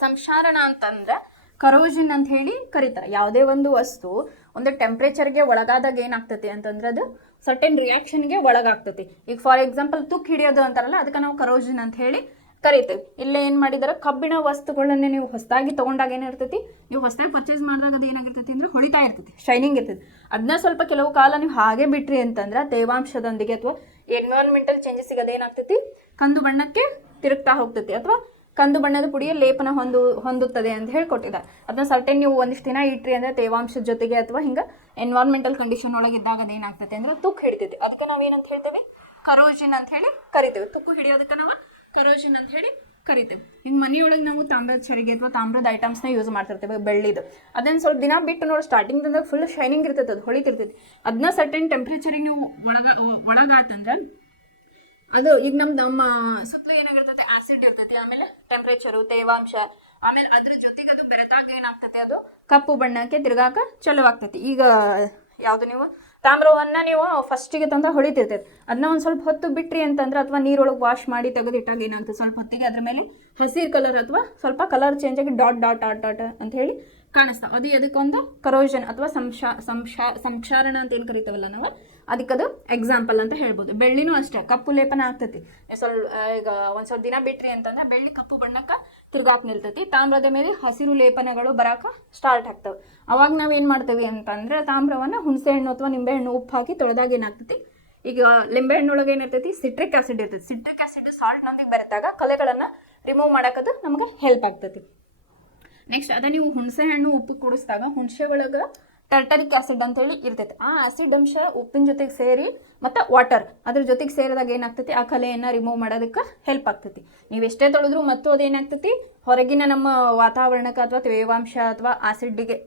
ಸಂಕ್ಷಾರಣ ಅಂತಂದ್ರೆ ಕರೋಷನ್ ಅಂತ ಹೇಳಿ ಕರೀತಾರೆ. ಯಾವುದೇ ಒಂದು ವಸ್ತು ಒಂದು ಟೆಂಪ್ರೇಚರ್ಗೆ ಒಳಗಾದಾಗ ಏನಾಗ್ತೈತಿ ಅಂತಂದ್ರೆ ಅದು ಸರ್ಟೆನ್ ರಿಯಾಕ್ಷನ್ಗೆ ಒಳಗಾಗ್ತೈತಿ. ಈಗ ಫಾರ್ ಎಕ್ಸಾಂಪಲ್ ತುಕ್ಕು ಹಿಡಿಯೋದು ಅಂತಾರಲ್ಲ ಅದಕ್ಕೆ ನಾವು ಕರೋಷನ್ ಅಂತ ಹೇಳಿ ಕರಿತೇವೆ. ಇಲ್ಲೇ ಏನು ಮಾಡಿದಾರೆ ಕಬ್ಬಿಣ ವಸ್ತುಗಳನ್ನೇ ನೀವು ಹೊಸದಾಗಿ ತೊಗೊಂಡಾಗ ಏನಿರ್ತೈತಿ, ನೀವು ಹೊಸದಾಗಿ ಪರ್ಚೇಸ್ ಮಾಡಿದಾಗ ಅದು ಏನಾಗಿರ್ತೈತಿ ಅಂದ್ರೆ ಹೊಳಿತಾ ಇರ್ತೈತಿ, ಶೈನಿಂಗ್ ಇರ್ತೈತಿ. ಅದನ್ನ ಸ್ವಲ್ಪ ಕೆಲವು ಕಾಲ ನೀವು ಹಾಗೆ ಬಿಟ್ರಿ ಅಂತಂದ್ರೆ ತೇವಾಂಶದೊಂದಿಗೆ ಅಥವಾ ಎನ್ವಿರಾನ್ಮೆಂಟಲ್ ಚೇಂಜಸ್ಸಿಗೆ ಅದೇನಾಗ್ತೈತಿ ಕಂದು ಬಣ್ಣಕ್ಕೆ ತಿರುಗ್ತಾ ಹೋಗ್ತೈತಿ ಅಥವಾ ಕಂದು ಬಣ್ಣದ ಪುಡಿಯ ಲೇಪನ ಹೊಂದುತ್ತದೆ ಅಂತ ಹೇಳ್ಕೊಟ್ಟಿದ್ದಾರೆ. ಅದನ್ನ ಸರ್ಟೆನ್ ನೀವು ಒಂದಿಷ್ಟು ದಿನ ಇಟ್ರಿ ಅಂದರೆ ತೇವಾಂಶದ ಜೊತೆಗೆ ಅಥವಾ ಹಿಂಗೆ ಎನ್ವೈರ್ಮೆಂಟಲ್ ಕಂಡೀಷನ್ ಒಳಗೆ ಇದ್ದಾಗ ಅದೇನಾಗ್ತೈತೆ ಅಂದ್ರೆ ತುಕ್ಕು ಹಿಡಿತೈತಿ. ಅದಕ್ಕೆ ನಾವೇನಂತ ಹೇಳ್ತೇವೆ ಕರೋಷನ್ ಅಂತ ಹೇಳಿ ಕರಿತೇವೆ. ತುಕ್ಕು ಹಿಡಿಯೋದಕ್ಕೆ ನಾವು ಕರೋಷನ್ ಅಂತ ಹೇಳಿ ಕರಿತೇವೆ. ಈಗ ಮನೆಯೊಳಗೆ ನಾವು ತಾಮ್ರದ ಚರಿಗೆ ಅಥವಾ ತಾಮ್ರದ ಐಟಮ್ಸ್ನ ಯೂಸ್ ಮಾಡ್ತಿರ್ತೇವೆ, ಬೆಳ್ಳಿದು. ಅದನ್ನು ಸ್ವಲ್ಪ ದಿನ ಬಿಟ್ಟು ನೋಡಿ ಸ್ಟಾರ್ಟಿಂಗ್ದಾಗ ಫುಲ್ ಶೈನಿಂಗ್ ಇರ್ತೈತೆ, ಅದು ಹೊಳಿತಿರ್ತೈತಿ. ಅದನ್ನ ಸರ್ಟೆನ್ ಟೆಂಪ್ರೇಚರಿಗೆ ನೀವು ಒಳಗಾತಂದ್ರೆ ಅದು ಈಗ ನಮ್ಮ ಸುತ್ತಲೂ ಏನಾಗಿರ್ತೈತೆ ಆಸಿಡ್ ಇರ್ತೈತಿ, ಆಮೇಲೆ ಟೆಂಪ್ರೇಚರು ತೇವಾಂಶ, ಆಮೇಲೆ ಅದ್ರ ಜೊತೆಗೆ ಅದು ಬೆರೆತಾಗ ಏನಾಗ್ತೈತೆ ಅದು ಕಪ್ಪು ಬಣ್ಣಕ್ಕೆ ತಿರ್ಗಾಕ ಚಲೋ ಆಗ್ತೈತಿ. ಈಗ ಯಾವುದು ನೀವು ತಾಮ್ರವನ್ನು ನೀವು ಫಸ್ಟಿಗೆ ತಂದ್ರೆ ಹೊಳಿತಿರ್ತೈತೆ, ಅದನ್ನ ಒಂದು ಸ್ವಲ್ಪ ಹೊತ್ತು ಬಿಟ್ರಿ ಅಂತಂದ್ರೆ ಅಥವಾ ನೀರೊಳಗೆ ವಾಶ್ ಮಾಡಿ ತೆಗೆದಿಟ್ಟಾಗ ಏನಾಗ್ತದೆ ಸ್ವಲ್ಪ ಹೊತ್ತಿಗೆ ಅದ್ರ ಮೇಲೆ ಹಸಿರು ಕಲರ್ ಅಥವಾ ಸ್ವಲ್ಪ ಕಲರ್ ಚೇಂಜ್ ಆಗಿ ಡಾಟ್ ಡಾಟ್ ಡಾಟ್ ಡಾಟ್ ಅಂತ ಹೇಳಿ ಕಾಣಿಸ್ತಾವೆ. ಅದು ಅದಕ್ಕೊಂದು ಕರೋಷನ್ ಅಥವಾ ಸಂಕ್ಷಾರಣ ಅಂತ ಏನು ಕರಿತೇವಲ್ಲ ನಾವು, ಅದಕ್ಕದು ಎಕ್ಸಾಂಪಲ್ ಅಂತ ಹೇಳ್ಬೋದು. ಬೆಳ್ಳಿನೂ ಅಷ್ಟೇ ಕಪ್ಪು ಲೇಪನ ಆಗ್ತೈತಿ. ಈಗ ಒಂದು ಸ್ವಲ್ಪ ದಿನ ಬಿಟ್ರಿ ಅಂತಂದ್ರೆ ಬೆಳ್ಳಿ ಕಪ್ಪು ಬಣ್ಣಕ್ಕೆ ತಿರ್ಗಾಕ್ ನಿಲ್ತೈತಿ, ತಾಮ್ರದ ಮೇಲೆ ಹಸಿರು ಲೇಪನಗಳು ಬರಾಕ ಸ್ಟಾರ್ಟ್ ಆಗ್ತವೆ. ಅವಾಗ ನಾವು ಏನು ಮಾಡ್ತೇವೆ ಅಂತಂದ್ರೆ ತಾಮ್ರವನ್ನು ಹುಣಸೆ ಹಣ್ಣು ಅಥವಾ ನಿಂಬೆಹಣ್ಣು ಉಪ್ಪು ಹಾಕಿ ತೊಳೆದಾಗ ಏನಾಗ್ತೈತಿ, ಈಗ ಲಿಂಬೆಹಣ್ಣೊಳಗೆ ಏನಿರ್ತೈತಿ ಸಿಟ್ರಿಕ್ ಆಸಿಡ್ ಇರ್ತೈತಿ. ಸಿಟ್ರಿಕ್ ಆಸಿಡ್ ಸಾಲ್ಟ್ನೊಂದಿಗೆ ಬೆರೆತಾಗ ಕಲೆಗಳನ್ನು ರಿಮೂವ್ ಮಾಡೋಕ್ಕದು ನಮಗೆ ಹೆಲ್ಪ್ ಆಗ್ತೈತಿ. ನೆಕ್ಸ್ಟ್ ಅದ ನೀವು ಹುಣಸೆ ಹಣ್ಣು ಉಪ್ಪು ಕುಡಿಸಿದಾಗ ಹುಣಸೆ ಒಳಗೆ ಟರ್ಟರಿಕ್ ಆಸಿಡ್ ಅಂತೇಳಿ ಇರ್ತೈತೆ. ಆ ಆಸಿಡ್ ಅಂಶ ಉಪ್ಪಿನ ಜೊತೆಗೆ ಸೇರಿ ಮತ್ತು ವಾಟರ್ ಅದ್ರ ಜೊತೆಗೆ ಸೇರಿದಾಗ ಏನಾಗ್ತೈತಿ, ಆ ಕಲೆಯನ್ನು ರಿಮೂವ್ ಮಾಡೋದಕ್ಕೆ ಹೆಲ್ಪ್ ಆಗ್ತೈತಿ. ನೀವು ಎಷ್ಟೇ ತೊಳೆದ್ರೂ ಮತ್ತು ಅದೇನಾಗ್ತೈತಿ, ಹೊರಗಿನ ನಮ್ಮ ವಾತಾವರಣಕ್ಕೆ ಅಥವಾ ತೇವಾಂಶ ಅಥವಾ ಆಸಿಡ್ಗೆ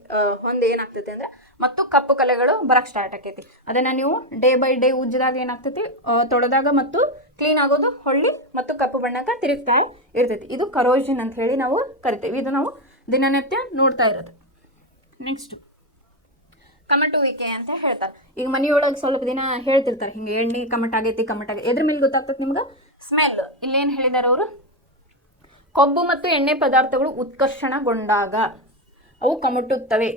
ಹೊಂದು ಏನಾಗ್ತೈತಿ ಅಂದರೆ ಮತ್ತು ಕಪ್ಪು ಕಲೆಗಳು ಬರಕ್ಕೆ ಸ್ಟಾರ್ಟ್ ಆಕೈತಿ. ಅದನ್ನು ನೀವು ಡೇ ಬೈ ಡೇ ಉಜ್ಜಿದಾಗ ಏನಾಗ್ತೈತಿ, ತೊಳೆದಾಗ ಮತ್ತು ಕ್ಲೀನ್ ಆಗೋದು ಹೊಳ್ಳಿ ಮತ್ತು ಕಪ್ಪು ಬಣ್ಣಕ್ಕೆ ತಿರುಗ್ತಾ ಇರ್ತೈತಿ. ಇದು ಕರೋಷನ್ ಅಂತ ಹೇಳಿ ನಾವು ಕರಿತೀವಿ. ಇದು ನಾವು ದಿನನಿತ್ಯ ನೋಡ್ತಾ ಇರೋದು. ನೆಕ್ಸ್ಟ್ ಕಮಟುವಿಕೆ ಅಂತ ಹೇಳ್ತಾರೆ. ಈಗ ಮನೆಯೊಳಗೆ ಸ್ವಲ್ಪ ದಿನ ಹೇಳ್ತಿರ್ತಾರೆ, ಹಿಂಗೆ ಎಣ್ಣೆ ಕಮಟ್ ಆಗೈತಿ ಎದ್ರ ಮೇಲೆ ಗೊತ್ತಾಗ್ತದೆ ನಿಮ್ಗೆ? ಸ್ಮೆಲ್. ಇಲ್ಲೇನು ಹೇಳಿದಾರೆ ಅವರು, ಕೊಬ್ಬು ಮತ್ತು ಎಣ್ಣೆ ಪದಾರ್ಥಗಳು ಉತ್ಕರ್ಷಣಗೊಂಡಾಗ ಅವು ಕಮಟುತ್ತವೆ.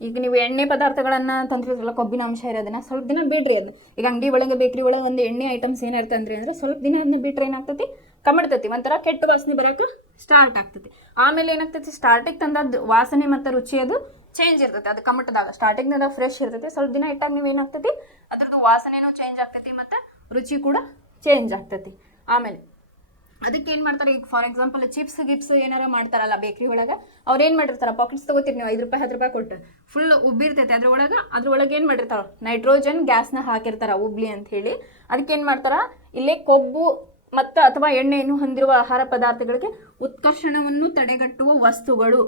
ಈಗ ನೀವು ಎಣ್ಣೆ ಪದಾರ್ಥಗಳನ್ನು ತಂದಿರ್ತಿರಲ್ಲ, ಕೊಬ್ಬಿನ ಅಂಶ ಇರೋದನ್ನ ಸ್ವಲ್ಪ ದಿನ ಬಿಡ್ರಿ. ಅದನ್ನ ಈಗ ಅಂಗಡಿ ಒಳಗೆ ಬೇಕ್ರಿ ಒಳಗೆ ಒಂದು ಎಣ್ಣೆ ಐಟಮ್ಸ್ ಏನಿರ್ತಂದ್ರಿ ಅಂದರೆ ಸ್ವಲ್ಪ ದಿನ ಅದನ್ನ ಬಿಟ್ರೆ ಏನಾಗ್ತೈತಿ, ಕಮಡ್ತೈತಿ, ಒಂಥರ ಕೆಟ್ಟ ವಾಸನೆ ಬರೋಕೆ ಸ್ಟಾರ್ಟ್ ಆಗ್ತೈತಿ. ಆಮೇಲೆ ಏನಾಗ್ತೈತಿ, ಸ್ಟಾರ್ಟಿಗೆ ತಂದದ್ದು ವಾಸನೆ ಮತ್ತು ರುಚಿ ಅದು ಚೇಂಜ್ ಇರ್ತೈತಿ. ಅದು ಕಮಟದಾಗ ಸ್ಟಾರ್ಟಿಂಗ್ನಾಗ ಫ್ರೆಶ್ ಇರ್ತೈತಿ, ಸ್ವಲ್ಪ ದಿನ ಇಟ್ಟಾಗ ನೀವು ಏನಾಗ್ತೈತಿ, ಅದ್ರದ್ದು ವಾಸನೆನೂ ಚೇಂಜ್ ಆಗ್ತೈತಿ ಮತ್ತು ರುಚಿ ಕೂಡ ಚೇಂಜ್ ಆಗ್ತೈತಿ. ಆಮೇಲೆ ಅದಕ್ಕೆ ಏನು ಮಾಡ್ತಾರೆ, ಈಗ ಫಾರ್ ಎಕ್ಸಾಂಪಲ್ ಚಿಪ್ಸ್ ಗಿಪ್ಸ್ ಏನಾರ ಮಾಡ್ತಾರಲ್ಲ ಬೇಕ್ರಿ ಒಳಗೆ, ಅವ್ರು ಏನು ಮಾಡಿರ್ತಾರೆ, ಪಾಕೆಟ್ಸ್ ತೊಗೋತೀರಿ ನೀವು 5 ರೂಪಾಯಿ 10 ರೂಪಾಯಿ ಕೊಟ್ಟು, ಫುಲ್ ಉಬ್ಬಿರ್ತೈತೆ ಅದ್ರೊಳಗೆ ಏನು ಮಾಡಿರ್ತಾರೆ, ನೈಟ್ರೋಜನ್ ಗ್ಯಾಸ್ನ ಹಾಕಿರ್ತಾರೆ ಉಬ್ಲಿ ಅಂತ ಹೇಳಿ. ಅದಕ್ಕೆ ಏನು ಮಾಡ್ತಾರೆ, ಇಲ್ಲೇ ಕೊಬ್ಬು ಮತ್ತು ಅಥವಾ ಎಣ್ಣೆಯನ್ನು ಹೊಂದಿರುವ ಆಹಾರ ಪದಾರ್ಥಗಳಿಗೆ ಉತ್ಕರ್ಷಣವನ್ನು ತಡೆಗಟ್ಟುವ ವಸ್ತುಗಳು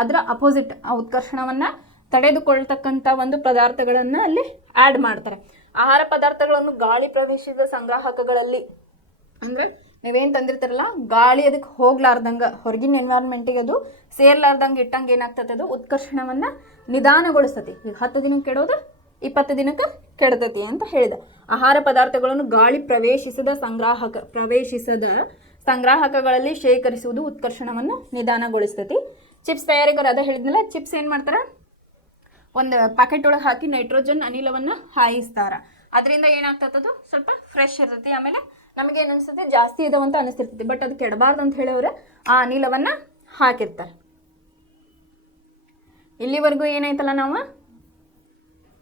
ಅದರ ಅಪೋಸಿಟ್ ಆ ಉತ್ಕರ್ಷಣವನ್ನು ತಡೆದುಕೊಳ್ತಕ್ಕಂಥ ಒಂದು ಪದಾರ್ಥಗಳನ್ನು ಅಲ್ಲಿ ಆ್ಯಡ್ ಮಾಡ್ತಾರೆ. ಆಹಾರ ಪದಾರ್ಥಗಳನ್ನು ಗಾಳಿ ಪ್ರವೇಶಿಸಿದ ಸಂಗ್ರಾಹಕಗಳಲ್ಲಿ ಅಂದ್ರೆ ನೀವೇನು ತಂದಿರ್ತಾರಲ್ಲ, ಗಾಳಿ ಅದಕ್ಕೆ ಹೋಗ್ಲಾರ್ದಂಗೆ, ಹೊರಗಿನ ಎನ್ವೈರನ್ಮೆಂಟಿಗೆ ಅದು ಸೇರ್ಲಾರ್ದಂಗೆ ಇಟ್ಟಂಗೆ ಏನಾಗ್ತದೆ, ಅದು ಉತ್ಕರ್ಷಣವನ್ನು ನಿಧಾನಗೊಳಿಸ್ತತಿ. ಈಗ 10 ದಿನಕ್ಕೆ ಕೆಡೋದು 20 ದಿನಕ್ಕೆ ಕೆಡ್ತತಿ ಅಂತ ಹೇಳಿದ. ಆಹಾರ ಪದಾರ್ಥಗಳನ್ನು ಗಾಳಿ ಪ್ರವೇಶಿಸದ ಸಂಗ್ರಾಹಕಗಳಲ್ಲಿ ಶೇಖರಿಸುವುದು ಉತ್ಕರ್ಷಣವನ್ನು ನಿಧಾನಗೊಳಿಸ್ತತಿ. ಚಿಪ್ಸ್ ತಯಾರಿಕರು ಅದೇ ಹೇಳಿದ್ನಲ್ಲ, ಚಿಪ್ಸ್ ಏನು ಮಾಡ್ತಾರೆ, ಒಂದು ಪ್ಯಾಕೆಟ್ ಒಳಗೆ ಹಾಕಿ ನೈಟ್ರೋಜನ್ ಅನಿಲವನ್ನು ಹಾಯಿಸ್ತಾರೆ. ಅದರಿಂದ ಏನಾಗ್ತದದು ಸ್ವಲ್ಪ ಫ್ರೆಶ್ ಇರ್ತೈತಿ. ಆಮೇಲೆ ನಮಗೇನು ಅನಿಸ್ತೈತಿ, ಜಾಸ್ತಿ ಇದಾವಂತ ಅನಿಸ್ತಿರ್ತೈತಿ, ಬಟ್ ಅದು ಕೆಡಬಾರ್ದು ಅಂತ ಹೇಳೋರು ಆ ಅನಿಲವನ್ನು ಹಾಕಿರ್ತಾರೆ. ಇಲ್ಲಿವರೆಗೂ ಏನಾಯ್ತಲ್ಲ, ನಾವು